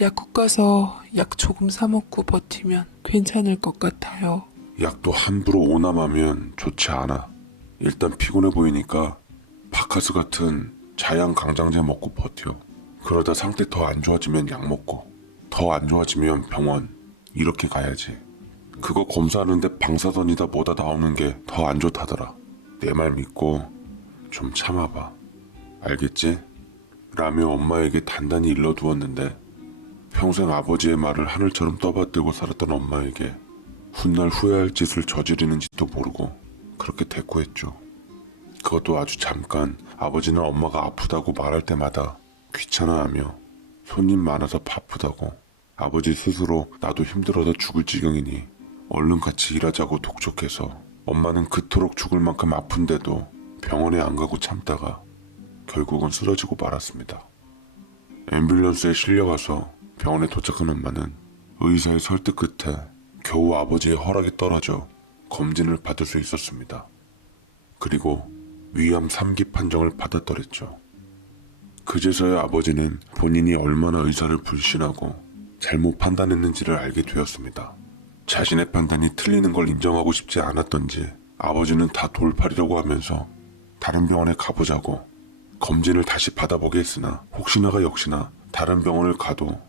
약국 가서 약 조금 사 먹고 버티면 괜찮을 것 같아요. 약도 함부로 오남하면 좋지 않아. 일단 피곤해 보이니까 바카스 같은 자양 강장제 먹고 버텨. 그러다 상태 더 안 좋아지면 약 먹고, 더 안 좋아지면 병원. 이렇게 가야지. 그거 검사하는데 방사선이다 뭐다 나오는 게 더 안 좋다더라. 내 말 믿고 좀 참아봐. 알겠지? 라며 엄마에게 단단히 일러두었는데 평생 아버지의 말을 하늘처럼 떠받들고 살았던 엄마에게 훗날 후회할 짓을 저지르는지도 모르고 그렇게 대꾸했죠. 그것도 아주 잠깐. 아버지는 엄마가 아프다고 말할 때마다 귀찮아하며 손님 많아서 바쁘다고, 아버지 스스로 나도 힘들어서 죽을 지경이니 얼른 같이 일하자고 독촉해서 엄마는 그토록 죽을 만큼 아픈데도 병원에 안 가고 참다가 결국은 쓰러지고 말았습니다. 앰뷸런스에 실려가서 병원에 도착한 엄마는 의사의 설득 끝에 겨우 아버지의 허락이 떨어져 검진을 받을 수 있었습니다. 그리고 위암 3기 판정을 받았더랬죠. 그제서야 아버지는 본인이 얼마나 의사를 불신하고 잘못 판단했는지를 알게 되었습니다. 자신의 판단이 틀리는 걸 인정하고 싶지 않았던지 아버지는 다 돌팔이라고 하면서 다른 병원에 가보자고 검진을 다시 받아보게 했으나 혹시나가 역시나 다른 병원을 가도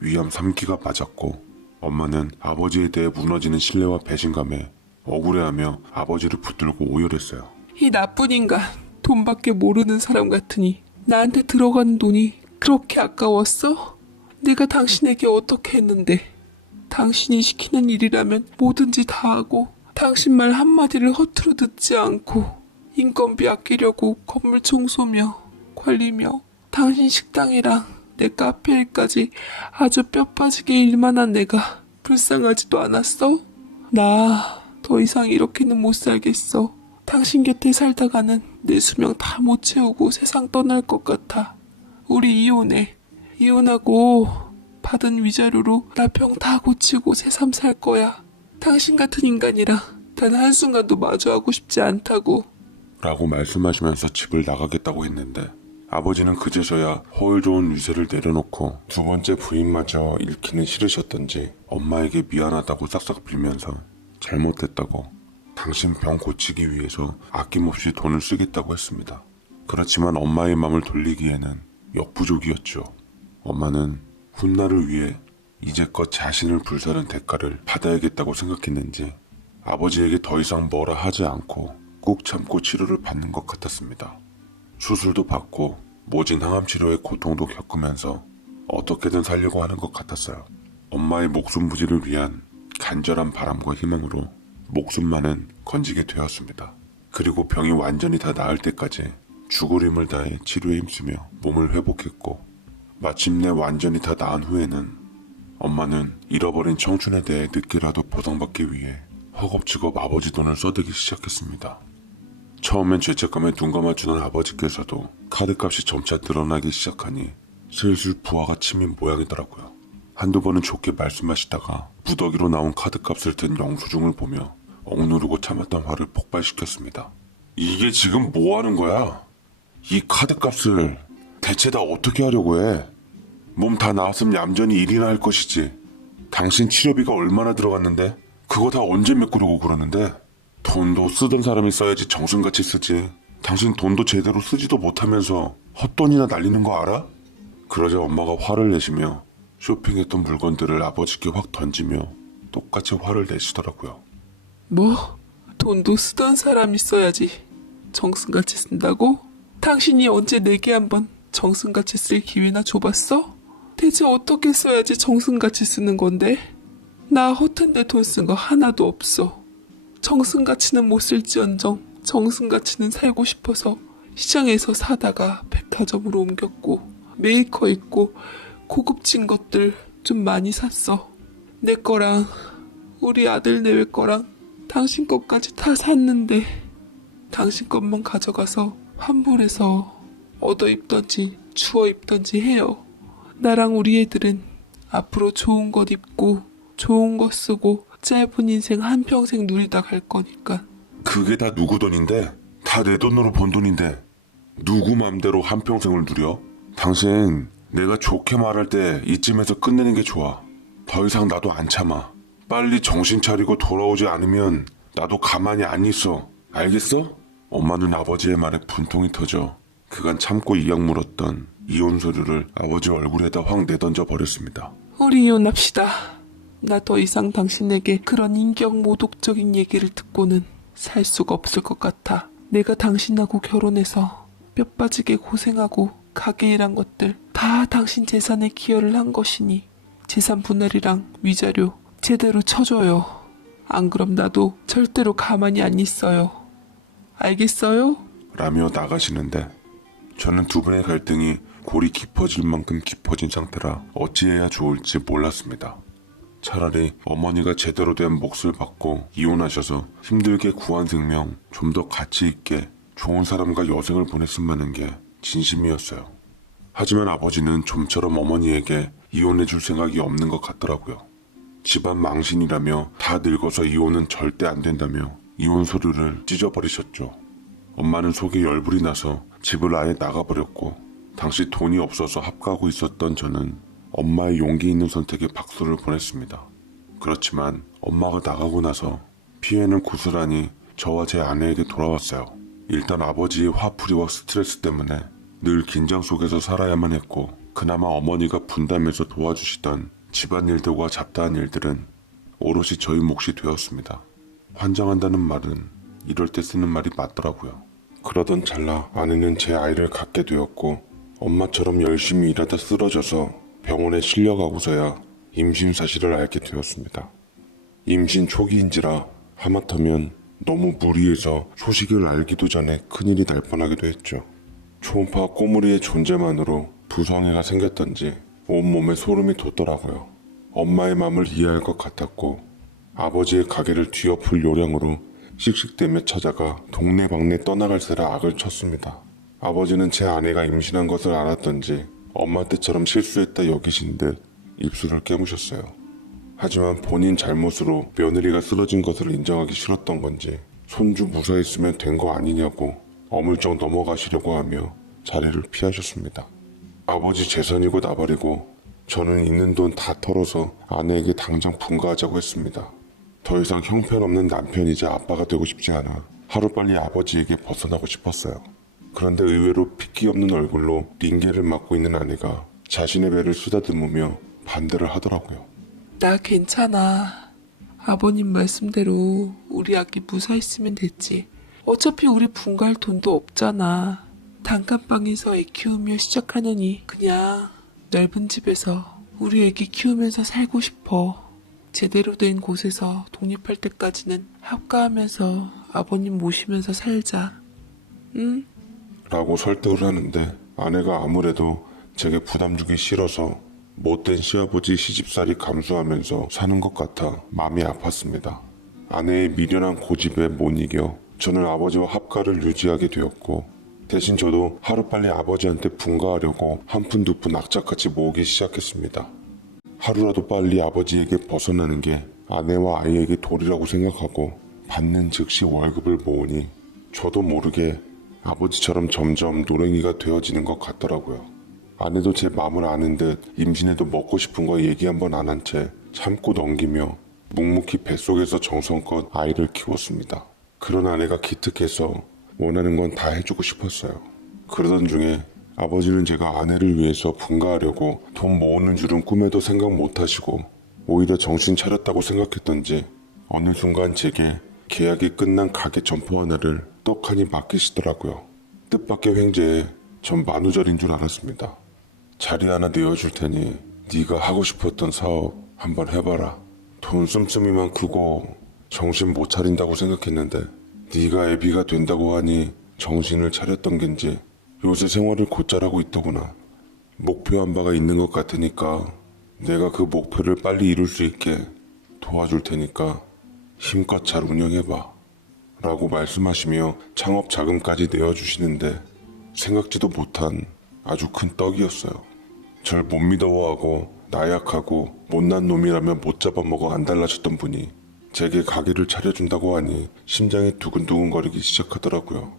위암 3기가 맞았고, 엄마는 아버지에 대해 무너지는 신뢰와 배신감에 억울해하며 아버지를 붙들고 오열했어요. 이 나쁜 인간, 돈밖에 모르는 사람 같으니 나한테 들어가는 돈이 그렇게 아까웠어? 내가 당신에게 어떻게 했는데? 당신이 시키는 일이라면 뭐든지 다 하고 당신 말 한마디를 허투루 듣지 않고 인건비 아끼려고 건물 청소며 관리며 당신 식당이랑 내 카페 일까지 아주 뼈 빠지게 일만 한 내가 불쌍하지도 않았어? 나 더 이상 이렇게는 못 살겠어. 당신 곁에 살다가는 내 수명 다 못 채우고 세상 떠날 것 같아. 우리 이혼해. 이혼하고 받은 위자료로 나 병 다 고치고 새삼 살 거야. 당신 같은 인간이랑 단 한순간도 마주하고 싶지 않다고. 라고 말씀하시면서 집을 나가겠다고 했는데 아버지는 그제서야 허울 좋은 위세를 내려놓고 두 번째 부인마저 잃기는 싫으셨던지 엄마에게 미안하다고 싹싹 빌면서 잘못했다고, 당신 병 고치기 위해서 아낌없이 돈을 쓰겠다고 했습니다. 그렇지만 엄마의 마음을 돌리기에는 역부족이었죠. 엄마는 훗날을 위해 이제껏 자신을 불사른 대가를 받아야겠다고 생각했는지 아버지에게 더 이상 뭐라 하지 않고 꾹 참고 치료를 받는 것 같았습니다. 수술도 받고 모진 항암 치료의 고통도 겪으면서 어떻게든 살려고 하는 것 같았어요. 엄마의 목숨 부지를 위한 간절한 바람과 희망으로 목숨만은 건지게 되었습니다. 그리고 병이 완전히 다 나을 때까지 죽을 힘을 다해 치료에 힘쓰며 몸을 회복했고, 마침내 완전히 다 나은 후에는 엄마는 잃어버린 청춘에 대해 늦게라도 보상받기 위해 허겁지겁 아버지 돈을 써대기 시작했습니다. 처음엔 죄책감에 눈 감아주던 아버지께서도 카드값이 점차 늘어나기 시작하니 슬슬 부하가 치민 모양이더라고요. 한두 번은 좋게 말씀하시다가 무더기로 나온 카드값을 든 영수증을 보며 억누르고 참았던 화를 폭발시켰습니다. 이게 지금 뭐 하는 거야? 이 카드값을 대체 다 어떻게 하려고 해? 몸 다 나았으면 얌전히 일이나 할 것이지. 당신 치료비가 얼마나 들어갔는데? 그거 다 언제 메꾸려고 그러는데? 돈도 쓰던 사람이 써야지 정승같이 쓰지. 당신 돈도 제대로 쓰지도 못하면서 헛돈이나 날리는 거 알아? 그러자 엄마가 화를 내시며 쇼핑했던 물건들을 아버지께 확 던지며 똑같이 화를 내시더라고요. 뭐? 돈도 쓰던 사람이 써야지 정승같이 쓴다고? 당신이 언제 내게 한번 정승같이 쓸 기회나 줘봤어? 대체 어떻게 써야지 정승같이 쓰는 건데? 나 허튼데 돈 쓴 거 하나도 없어. 정승같이는 못 쓸지언정 정승같이는 살고 싶어서 시장에서 사다가 백화점으로 옮겼고 메이커 있고 고급진 것들 좀 많이 샀어. 내 거랑 우리 아들 내외 거랑 당신 것까지 다 샀는데 당신 것만 가져가서 환불해서 얻어 입던지 주워 입던지 해요. 나랑 우리 애들은 앞으로 좋은 것 입고 좋은 거 쓰고 짧은 인생 한평생 누리다 갈 거니까. 그게 다 누구 돈인데? 다 내 돈으로 번 돈인데 누구 맘대로 한평생을 누려? 당신 내가 좋게 말할 때 이쯤에서 끝내는 게 좋아. 더 이상 나도 안 참아. 빨리 정신 차리고 돌아오지 않으면 나도 가만히 안 있어. 알겠어? 엄마는 아버지의 말에 분통이 터져 그간 참고 이악 물었던 이혼 서류를 아버지 얼굴에다 확 내던져 버렸습니다. 우리 이혼합시다. 나 더 이상 당신에게 그런 인격 모독적인 얘기를 듣고는 살 수가 없을 것 같아. 내가 당신하고 결혼해서 뼈 빠지게 고생하고 가게 일한 것들 다 당신 재산에 기여를 한 것이니 재산 분할이랑 위자료 제대로 쳐줘요. 안 그럼 나도 절대로 가만히 안 있어요. 알겠어요? 라며 나가시는데 저는 두 분의 갈등이 골이 깊어질 만큼 깊어진 상태라 어찌해야 좋을지 몰랐습니다. 차라리 어머니가 제대로 된 몫을 받고 이혼하셔서 힘들게 구한 생명 좀 더 가치 있게 좋은 사람과 여생을 보냈으면 하는 게 진심이었어요. 하지만 아버지는 좀처럼 어머니에게 이혼해줄 생각이 없는 것 같더라고요. 집안 망신이라며 다 늙어서 이혼은 절대 안 된다며 이혼 서류를 찢어버리셨죠. 엄마는 속에 열불이 나서 집을 아예 나가버렸고 당시 돈이 없어서 합가하고 있었던 저는 엄마의 용기 있는 선택에 박수를 보냈습니다. 그렇지만 엄마가 나가고 나서 피해는 고스란히 저와 제 아내에게 돌아왔어요. 일단 아버지의 화풀이와 스트레스 때문에 늘 긴장 속에서 살아야만 했고 그나마 어머니가 분담해서 도와주시던 집안일들과 잡다한 일들은 오롯이 저희 몫이 되었습니다. 환장한다는 말은 이럴 때 쓰는 말이 맞더라고요. 그러던 찰나 아내는 제 아이를 갖게 되었고 엄마처럼 열심히 일하다 쓰러져서 병원에 실려가고서야 임신 사실을 알게 되었습니다. 임신 초기인지라 하마터면 너무 무리해서 소식을 알기도 전에 큰일이 날 뻔하기도 했죠. 초음파 꼬물이의 존재만으로 부성애가 생겼던지 온몸에 소름이 돋더라고요. 엄마의 마음을 이해할 것 같았고 아버지의 가게를 뒤엎을 요량으로 씩씩대며 찾아가 동네방네 떠나갈 새라 악을 쳤습니다. 아버지는 제 아내가 임신한 것을 알았던지 엄마 때처럼 실수했다 여기신 듯 입술을 깨무셨어요. 하지만 본인 잘못으로 며느리가 쓰러진 것을 인정하기 싫었던 건지 손주 무사했으면 된 거 아니냐고 어물쩍 넘어가시려고 하며 자리를 피하셨습니다. 아버지 재산이고 나발이고 저는 있는 돈 다 털어서 아내에게 당장 분가하자고 했습니다. 더 이상 형편없는 남편이자 아빠가 되고 싶지 않아 하루빨리 아버지에게 벗어나고 싶었어요. 그런데 의외로 핏기 없는 얼굴로 링게를 맡고 있는 아내가 자신의 배를 쓰다듬으며 반대를 하더라고요. 나 괜찮아. 아버님 말씀대로 우리 아기 무사했으면 됐지. 어차피 우리 분가할 돈도 없잖아. 단칸방에서 애 키우며 시작하느니 그냥 넓은 집에서 우리 애기 키우면서 살고 싶어. 제대로 된 곳에서 독립할 때까지는 합가하면서 아버님 모시면서 살자. 응? 라고 설득을 하는데 아내가 아무래도 제게 부담 주기 싫어서 못된 시아버지 시집살이 감수하면서 사는 것 같아 마음이 아팠습니다. 아내의 미련한 고집에 못 이겨 저는 아버지와 합가를 유지하게 되었고 대신 저도 하루빨리 아버지한테 분가하려고 한 푼 두 푼 악착같이 모으기 시작했습니다. 하루라도 빨리 아버지에게 벗어나는 게 아내와 아이에게 도리라고 생각하고 받는 즉시 월급을 모으니 저도 모르게 아버지처럼 점점 노랭이가 되어지는 것 같더라고요. 아내도 제 마음을 아는 듯 임신해도 먹고 싶은 거 얘기 한번 안 한 채 참고 넘기며 묵묵히 뱃속에서 정성껏 아이를 키웠습니다. 그런 아내가 기특해서 원하는 건 다 해주고 싶었어요. 그러던 중에 아버지는 제가 아내를 위해서 분가하려고 돈 모으는 줄은 꿈에도 생각 못하시고 오히려 정신 차렸다고 생각했던지 어느 순간 제게 계약이 끝난 가게 점포 하나를 떡하니 맡기시더라고요. 뜻밖의 횡재에 전 만우절인 줄 알았습니다. 자리 하나 내어줄 테니 네가 하고 싶었던 사업 한번 해봐라. 돈 씀씀이만 크고 정신 못 차린다고 생각했는데 네가 애비가 된다고 하니 정신을 차렸던 겐지 요새 생활을 곧잘하고 있더구나. 목표한 바가 있는 것 같으니까 내가 그 목표를 빨리 이룰 수 있게 도와줄 테니까 힘껏 잘 운영해봐 라고 말씀하시며 창업 자금까지 내어주시는데 생각지도 못한 아주 큰 떡이었어요. 절 못 믿어하고 나약하고 못난 놈이라면 못 잡아먹어 안 달라졌던 분이 제게 가게를 차려준다고 하니 심장이 두근두근거리기 시작하더라고요.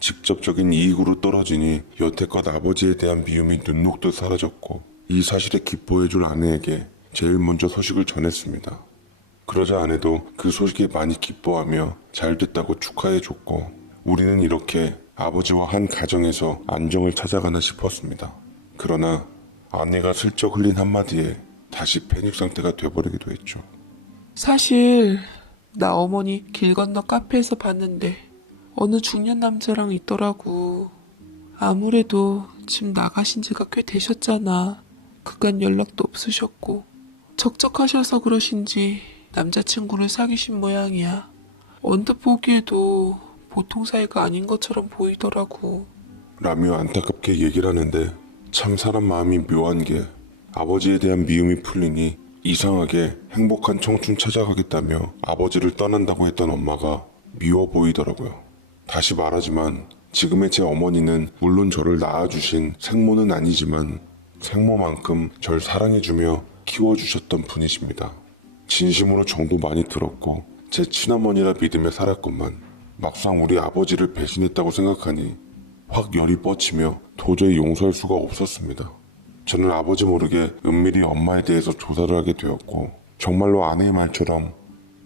직접적인 이익으로 떨어지니 여태껏 아버지에 대한 미움이 눈 녹듯 사라졌고 이 사실에 기뻐해줄 아내에게 제일 먼저 소식을 전했습니다. 그러자 아내도 그 소식에 많이 기뻐하며 잘 됐다고 축하해줬고 우리는 이렇게 아버지와 한 가정에서 안정을 찾아가나 싶었습니다. 그러나 아내가 슬쩍 흘린 한마디에 다시 패닉 상태가 돼버리기도 했죠. 사실 나 어머니 길 건너 카페에서 봤는데 어느 중년 남자랑 있더라고. 아무래도 집 나가신 지가 꽤 되셨잖아. 그간 연락도 없으셨고 적적하셔서 그러신지 남자친구를 사귀신 모양이야. 언뜻 보기에도 보통 사이가 아닌 것처럼 보이더라고. 라며 안타깝게 얘기를 하는데 참 사람 마음이 묘한 게 아버지에 대한 미움이 풀리니 이상하게 행복한 청춘 찾아가겠다며 아버지를 떠난다고 했던 엄마가 미워 보이더라고요. 다시 말하지만 지금의 제 어머니는 물론 저를 낳아주신 생모는 아니지만 생모만큼 절 사랑해주며 키워주셨던 분이십니다. 진심으로 정도 많이 들었고 제 친어머니라 믿으며 살았건만 막상 우리 아버지를 배신했다고 생각하니 확 열이 뻗치며 도저히 용서할 수가 없었습니다. 저는 아버지 모르게 은밀히 엄마에 대해서 조사를 하게 되었고 정말로 아내의 말처럼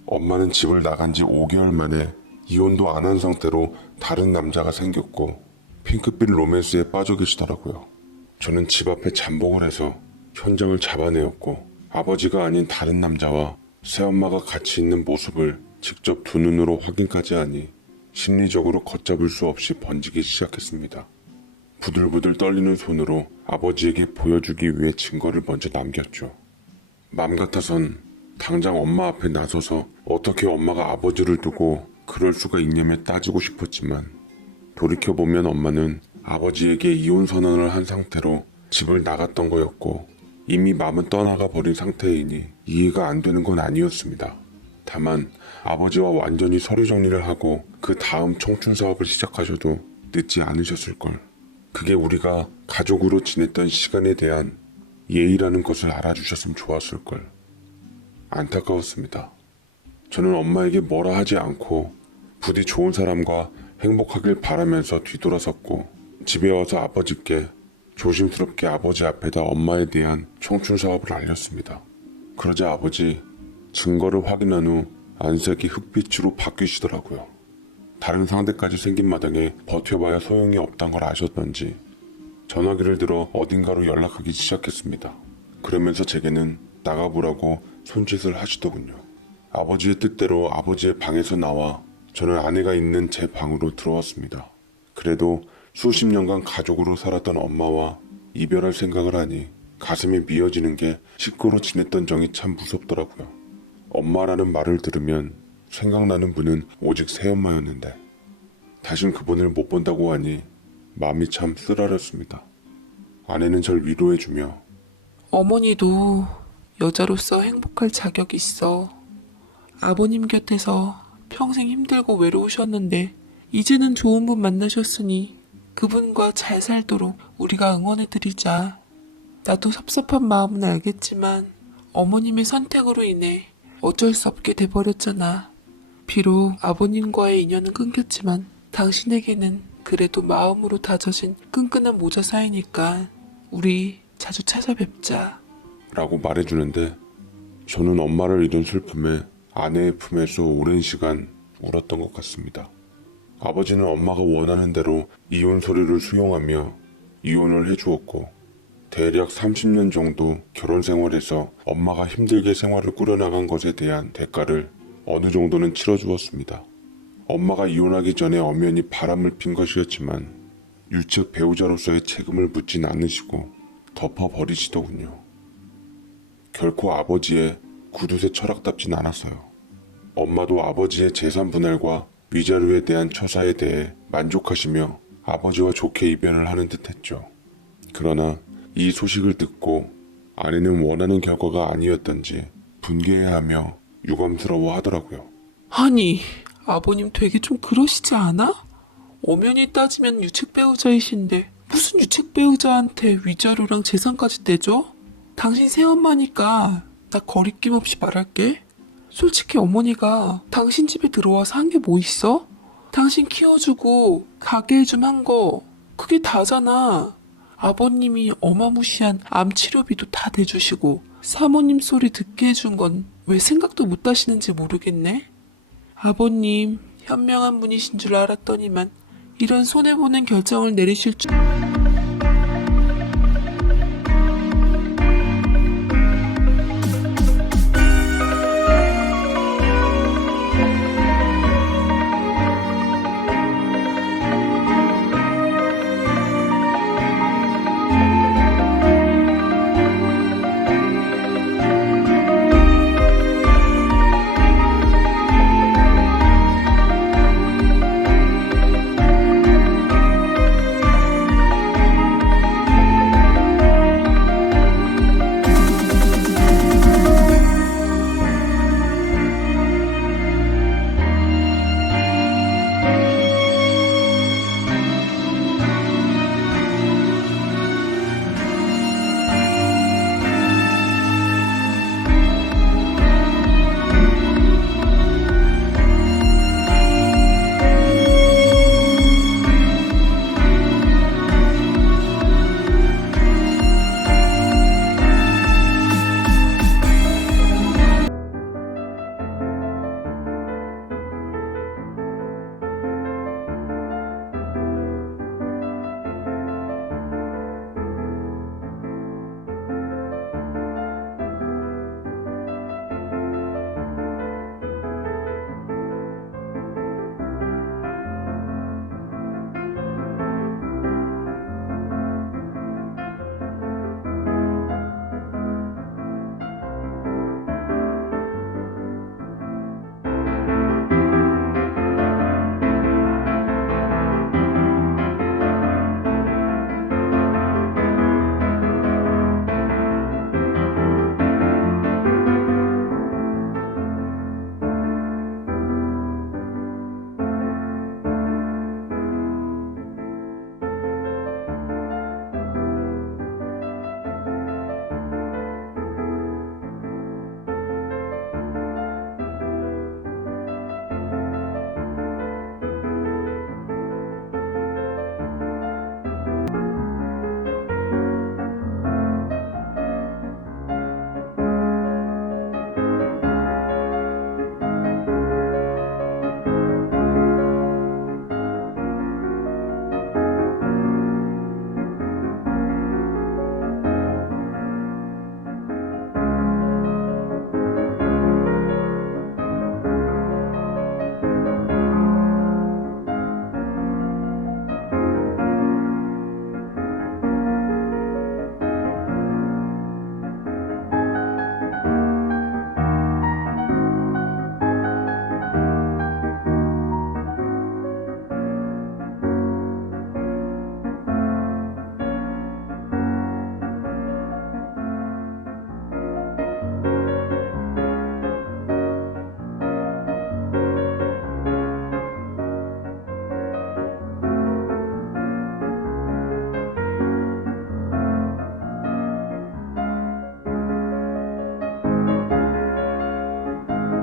엄마는 집을 나간 지 5개월 만에 이혼도 안 한 상태로 다른 남자가 생겼고 핑크빛 로맨스에 빠져 계시더라고요. 저는 집 앞에 잠복을 해서 현장을 잡아내었고 아버지가 아닌 다른 남자와 새엄마가 같이 있는 모습을 직접 두 눈으로 확인까지 하니 심리적으로 걷잡을 수 없이 번지기 시작했습니다. 부들부들 떨리는 손으로 아버지에게 보여주기 위해 증거를 먼저 남겼죠. 맘 같아선 당장 엄마 앞에 나서서 어떻게 엄마가 아버지를 두고 그럴 수가 있냐며 따지고 싶었지만 돌이켜보면 엄마는 아버지에게 이혼 선언을 한 상태로 집을 나갔던 거였고 이미 마음은 떠나가 버린 상태이니 이해가 안 되는 건 아니었습니다. 다만 아버지와 완전히 서류 정리를 하고 그 다음 청춘 사업을 시작하셔도 늦지 않으셨을걸. 그게 우리가 가족으로 지냈던 시간에 대한 예의라는 것을 알아주셨으면 좋았을걸. 안타까웠습니다. 저는 엄마에게 뭐라 하지 않고 부디 좋은 사람과 행복하길 바라면서 뒤돌아섰고 집에 와서 아버지께 조심스럽게 아버지 앞에다 엄마에 대한 청춘 사업을 알렸습니다. 그러자 아버지 증거를 확인한 후 안색이 흑빛으로 바뀌시더라고요. 다른 상대까지 생긴 마당에 버텨봐야 소용이 없단 걸 아셨던지 전화기를 들어 어딘가로 연락하기 시작했습니다. 그러면서 제게는 나가보라고 손짓을 하시더군요. 아버지의 뜻대로 아버지의 방에서 나와 저는 아내가 있는 제 방으로 들어왔습니다. 그래도 수십 년간 가족으로 살았던 엄마와 이별할 생각을 하니 가슴이 미어지는 게 식구로 지냈던 정이 참 무섭더라고요. 엄마라는 말을 들으면 생각나는 분은 오직 새엄마였는데 다신 그분을 못 본다고 하니 마음이 참 쓰라렸습니다. 아내는 절 위로해주며 어머니도 여자로서 행복할 자격이 있어. 아버님 곁에서 평생 힘들고 외로우셨는데 이제는 좋은 분 만나셨으니 그분과 잘 살도록 우리가 응원해드리자. 나도 섭섭한 마음은 알겠지만 어머님의 선택으로 인해 어쩔 수 없게 돼버렸잖아. 비록 아버님과의 인연은 끊겼지만 당신에게는 그래도 마음으로 다져진 끈끈한 모자 사이니까 우리 자주 찾아뵙자. 라고 말해주는데 저는 엄마를 잃은 슬픔에 아내의 품에서 오랜 시간 울었던 것 같습니다. 아버지는 엄마가 원하는 대로 이혼 소리를 수용하며 이혼을 해주었고 대략 30년 정도 결혼 생활에서 엄마가 힘들게 생활을 꾸려나간 것에 대한 대가를 어느 정도는 치러주었습니다. 엄마가 이혼하기 전에 엄연히 바람을 핀 것이었지만 유책 배우자로서의 책임을 묻진 않으시고 덮어버리시더군요. 결코 아버지의 구두쇠 철학답진 않았어요. 엄마도 아버지의 재산 분할과 위자료에 대한 처사에 대해 만족하시며 아버지와 좋게 이별을 하는 듯 했죠. 그러나 이 소식을 듣고 아내는 원하는 결과가 아니었던지 분개해하며 유감스러워 하더라고요. 아니, 아버님 되게 좀 그러시지 않아? 엄연히 따지면 유책 배우자이신데 무슨 유책 배우자한테 위자료랑 재산까지 떼줘? 당신 새엄마니까 나 거리낌 없이 말할게. 솔직히 어머니가 당신 집에 들어와서 한 게 뭐 있어? 당신 키워주고 가게 좀 한 거 그게 다잖아. 아버님이 어마무시한 암 치료비도 다 대주시고 사모님 소리 듣게 해준 건 왜 생각도 못 하시는지 모르겠네. 아버님 현명한 분이신 줄 알았더니만 이런 손해보는 결정을 내리실 줄.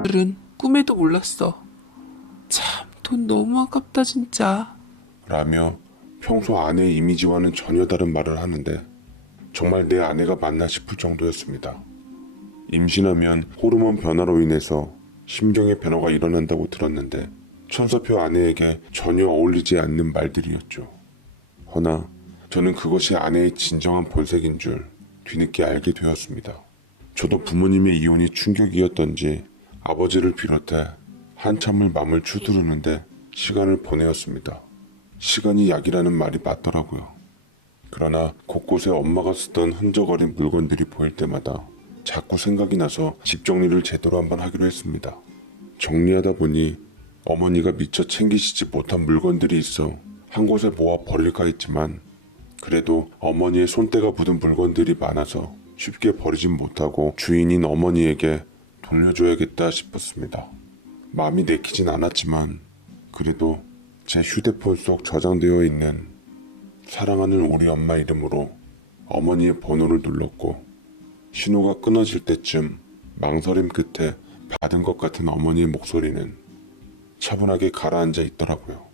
들은 꿈에도 몰랐어. 참, 돈 너무 아깝다 진짜. 라며 평소 아내의 이미지와는 전혀 다른 말을 하는데 정말 내 아내가 맞나 싶을 정도였습니다. 임신하면 호르몬 변화로 인해서 심경의 변화가 일어난다고 들었는데 천사표 아내에게 전혀 어울리지 않는 말들이었죠. 허나 저는 그것이 아내의 진정한 본색인 줄 뒤늦게 알게 되었습니다. 저도 부모님의 이혼이 충격이었던지 아버지를 비롯해 한참을 맘을 추스르는데 시간을 보내었습니다. 시간이 약이라는 말이 맞더라고요. 그러나 곳곳에 엄마가 쓰던 흔적어린 물건들이 보일 때마다 자꾸 생각이 나서 집 정리를 제대로 한번 하기로 했습니다. 정리하다 보니 어머니가 미처 챙기시지 못한 물건들이 있어 한 곳에 모아 버릴까 했지만 그래도 어머니의 손때가 묻은 물건들이 많아서 쉽게 버리진 못하고 주인인 어머니에게 돌려줘야겠다 싶었습니다. 마음이 내키진 않았지만 그래도 제 휴대폰 속 저장되어 있는 사랑하는 우리 엄마 이름으로 어머니의 번호를 눌렀고 신호가 끊어질 때쯤 망설임 끝에 받은 것 같은 어머니의 목소리는 차분하게 가라앉아 있더라고요.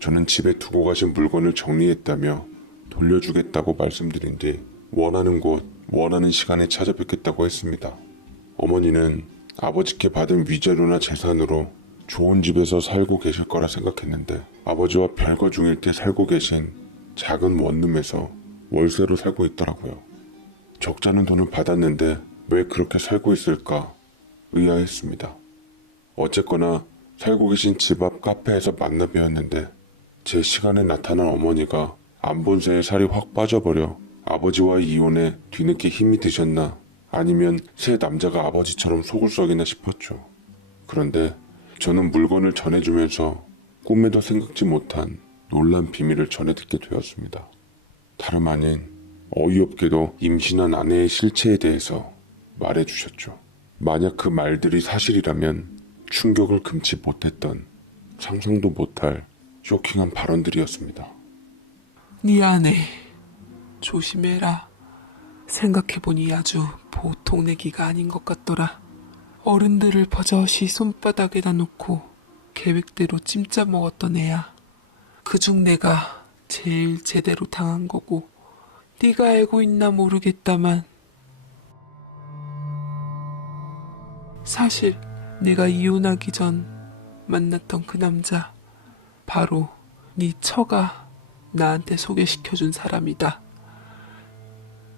저는 집에 두고 가신 물건을 정리했다며 돌려주겠다고 말씀드린 뒤 원하는 곳, 원하는 시간에 찾아뵙겠다고 했습니다. 어머니는 아버지께 받은 위자료나 재산으로 좋은 집에서 살고 계실 거라 생각했는데 아버지와 별거 중일 때 살고 계신 작은 원룸에서 월세로 살고 있더라고요. 적잖은 돈을 받았는데 왜 그렇게 살고 있을까 의아했습니다. 어쨌거나 살고 계신 집 앞 카페에서 만나 뵈었는데 제 시간에 나타난 어머니가 안 본 새에 살이 확 빠져버려 아버지와의 이혼에 뒤늦게 힘이 드셨나 아니면 새 남자가 아버지처럼 속을 썩이나 싶었죠. 그런데 저는 물건을 전해주면서 꿈에도 생각지 못한 놀란 비밀을 전해 듣게 되었습니다. 다름 아닌 어이없게도 임신한 아내의 실체에 대해서 말해주셨죠. 만약 그 말들이 사실이라면 충격을 금치 못했던 상상도 못할 쇼킹한 발언들이었습니다. 네 아내 조심해라. 생각해보니 아주 보통 내기가 아닌 것 같더라. 어른들을 버젓이 손바닥에다 놓고 계획대로 찜짜 먹었던 애야. 그중 내가 제일 제대로 당한 거고 네가 알고 있나 모르겠다만 사실 내가 이혼하기 전 만났던 그 남자 바로 네 처가 나한테 소개시켜준 사람이다.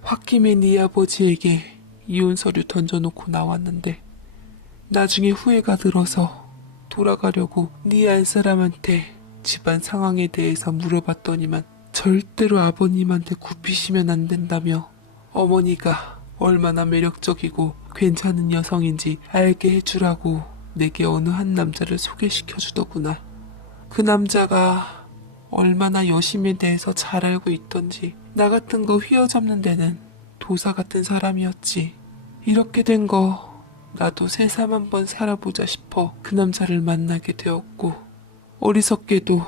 홧김에 네 아버지에게 이혼 서류 던져놓고 나왔는데 나중에 후회가 들어서 돌아가려고 네 안사람한테 집안 상황에 대해서 물어봤더니만 절대로 아버님한테 굽히시면 안 된다며 어머니가 얼마나 매력적이고 괜찮은 여성인지 알게 해주라고 내게 어느 한 남자를 소개시켜주더구나. 그 남자가 얼마나 여심에 대해서 잘 알고 있던지 나 같은 거 휘어잡는 데는 도사 같은 사람이었지. 이렇게 된 거 나도 새삼 한번 살아보자 싶어 그 남자를 만나게 되었고 어리석게도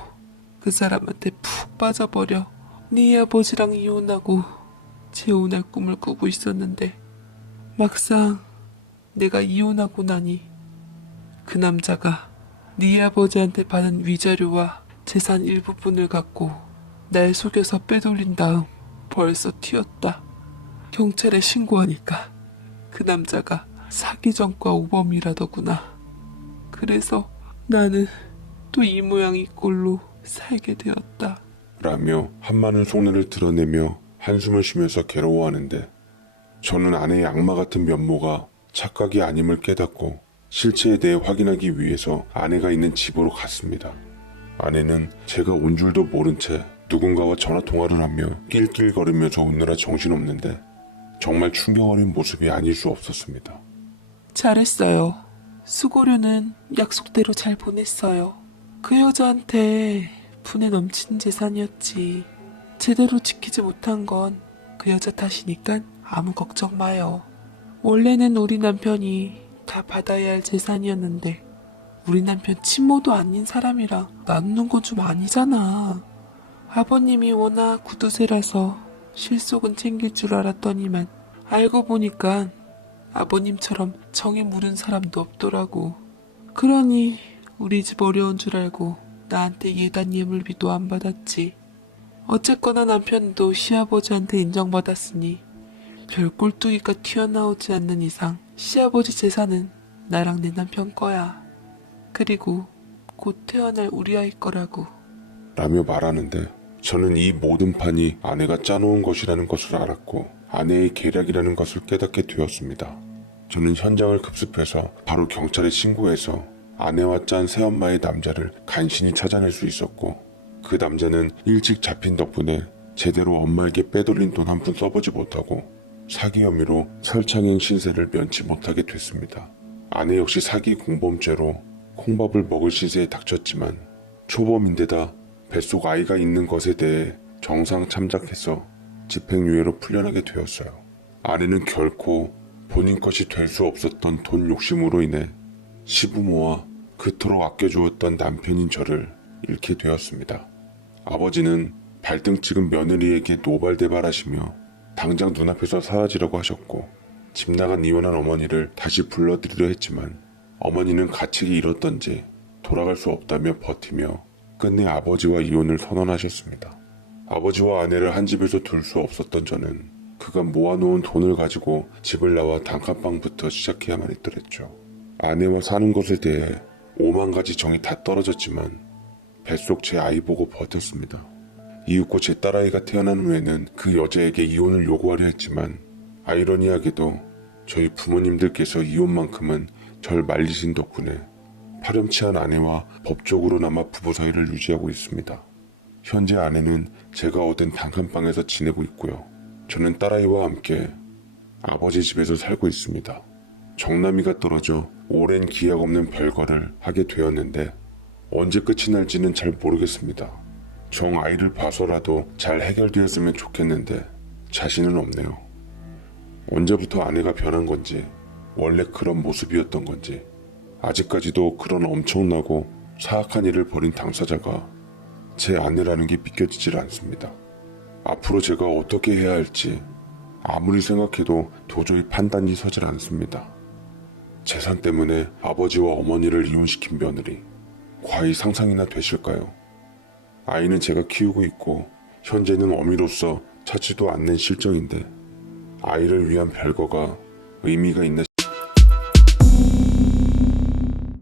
그 사람한테 푹 빠져버려 네 아버지랑 이혼하고 재혼할 꿈을 꾸고 있었는데 막상 내가 이혼하고 나니 그 남자가 네 아버지한테 받은 위자료와 재산 일부분을 갖고 날 속여서 빼돌린 다음 벌써 튀었다. 경찰에 신고하니까 그 남자가 사기 전과 우범이라더구나. 그래서 나는 또 이 모양 이 꼴로 살게 되었다. 라며 한마는 속내를 드러내며 한숨을 쉬면서 괴로워하는데 저는 아내의 악마 같은 면모가 착각이 아님을 깨닫고 실체에 대해 확인하기 위해서 아내가 있는 집으로 갔습니다. 아내는 제가 온 줄도 모른 채 누군가와 전화 통화를 하며 낄낄거리면서 웃느라 정신없는데 정말 충격 어린 모습이 아닐 수 없었습니다. 잘했어요. 수고료는 약속대로 잘 보냈어요. 그 여자한테 분에 넘치는 재산이었지. 제대로 지키지 못한 건 그 여자 탓이니까 아무 걱정 마요. 원래는 우리 남편이 다 받아야 할 재산이었는데 우리 남편 친모도 아닌 사람이랑 나누는 건 좀 아니잖아. 아버님이 워낙 구두쇠라서 실속은 챙길 줄 알았더니만 알고 보니까 아버님처럼 정이 무른 사람도 없더라고. 그러니 우리 집 어려운 줄 알고 나한테 예단 예물비도 안 받았지. 어쨌거나 남편도 시아버지한테 인정받았으니 별 꼴뚜기가 튀어나오지 않는 이상 시아버지 재산은 나랑 내 남편 거야. 그리고 곧 태어날 우리 아이 거라고. 라며 말하는데 저는 이 모든 판이 아내가 짜놓은 것이라는 것을 알았고 아내의 계략이라는 것을 깨닫게 되었습니다. 저는 현장을 급습해서 바로 경찰에 신고해서 아내와 짠 새엄마의 남자를 간신히 찾아낼 수 있었고 그 남자는 일찍 잡힌 덕분에 제대로 엄마에게 빼돌린 돈 한 푼 써보지 못하고 사기 혐의로 설창행 신세를 면치 못하게 됐습니다. 아내 역시 사기 공범죄로 콩밥을 먹을 시세에 닥쳤지만 초범인데다 뱃속 아이가 있는 것에 대해 정상 참작해서 집행유예로 풀려나게 되었어요. 아내는 결코 본인 것이 될 수 없었던 돈 욕심으로 인해 시부모와 그토록 아껴주었던 남편인 저를 잃게 되었습니다. 아버지는 발등 찍은 며느리에게 노발대발하시며 당장 눈앞에서 사라지라고 하셨고 집 나간 이혼한 어머니를 다시 불러들이려 했지만 어머니는 가책이 일었던지 돌아갈 수 없다며 버티며 끝내 아버지와 이혼을 선언하셨습니다. 아버지와 아내를 한 집에서 둘 수 없었던 저는 그간 모아놓은 돈을 가지고 집을 나와 단칸방부터 시작해야만 했더랬죠. 아내와 사는 것에 대해 오만 가지 정이 다 떨어졌지만 뱃속 제 아이 보고 버텼습니다. 이윽고 제 딸아이가 태어난 후에는 그 여자에게 이혼을 요구하려 했지만 아이러니하게도 저희 부모님들께서 이혼만큼은 절 말리신 덕분에 파렴치한 아내와 법적으로나마 부부 사이를 유지하고 있습니다. 현재 아내는 제가 얻은 단칸방에서 지내고 있고요. 저는 딸아이와 함께 아버지 집에서 살고 있습니다. 정남이가 떨어져 오랜 기약 없는 별거를 하게 되었는데 언제 끝이 날지는 잘 모르겠습니다. 정 아이를 봐서라도 잘 해결되었으면 좋겠는데 자신은 없네요. 언제부터 아내가 변한 건지 원래 그런 모습이었던 건지 아직까지도 그런 엄청나고 사악한 일을 벌인 당사자가 제 아내라는 게 믿겨지질 않습니다. 앞으로 제가 어떻게 해야 할지 아무리 생각해도 도저히 판단이 서질 않습니다. 재산 때문에 아버지와 어머니를 이혼시킨 며느리, 과히 상상이나 되실까요? 아이는 제가 키우고 있고 현재는 어미로서 찾지도 않는 실정인데 아이를 위한 별거가 의미가 있나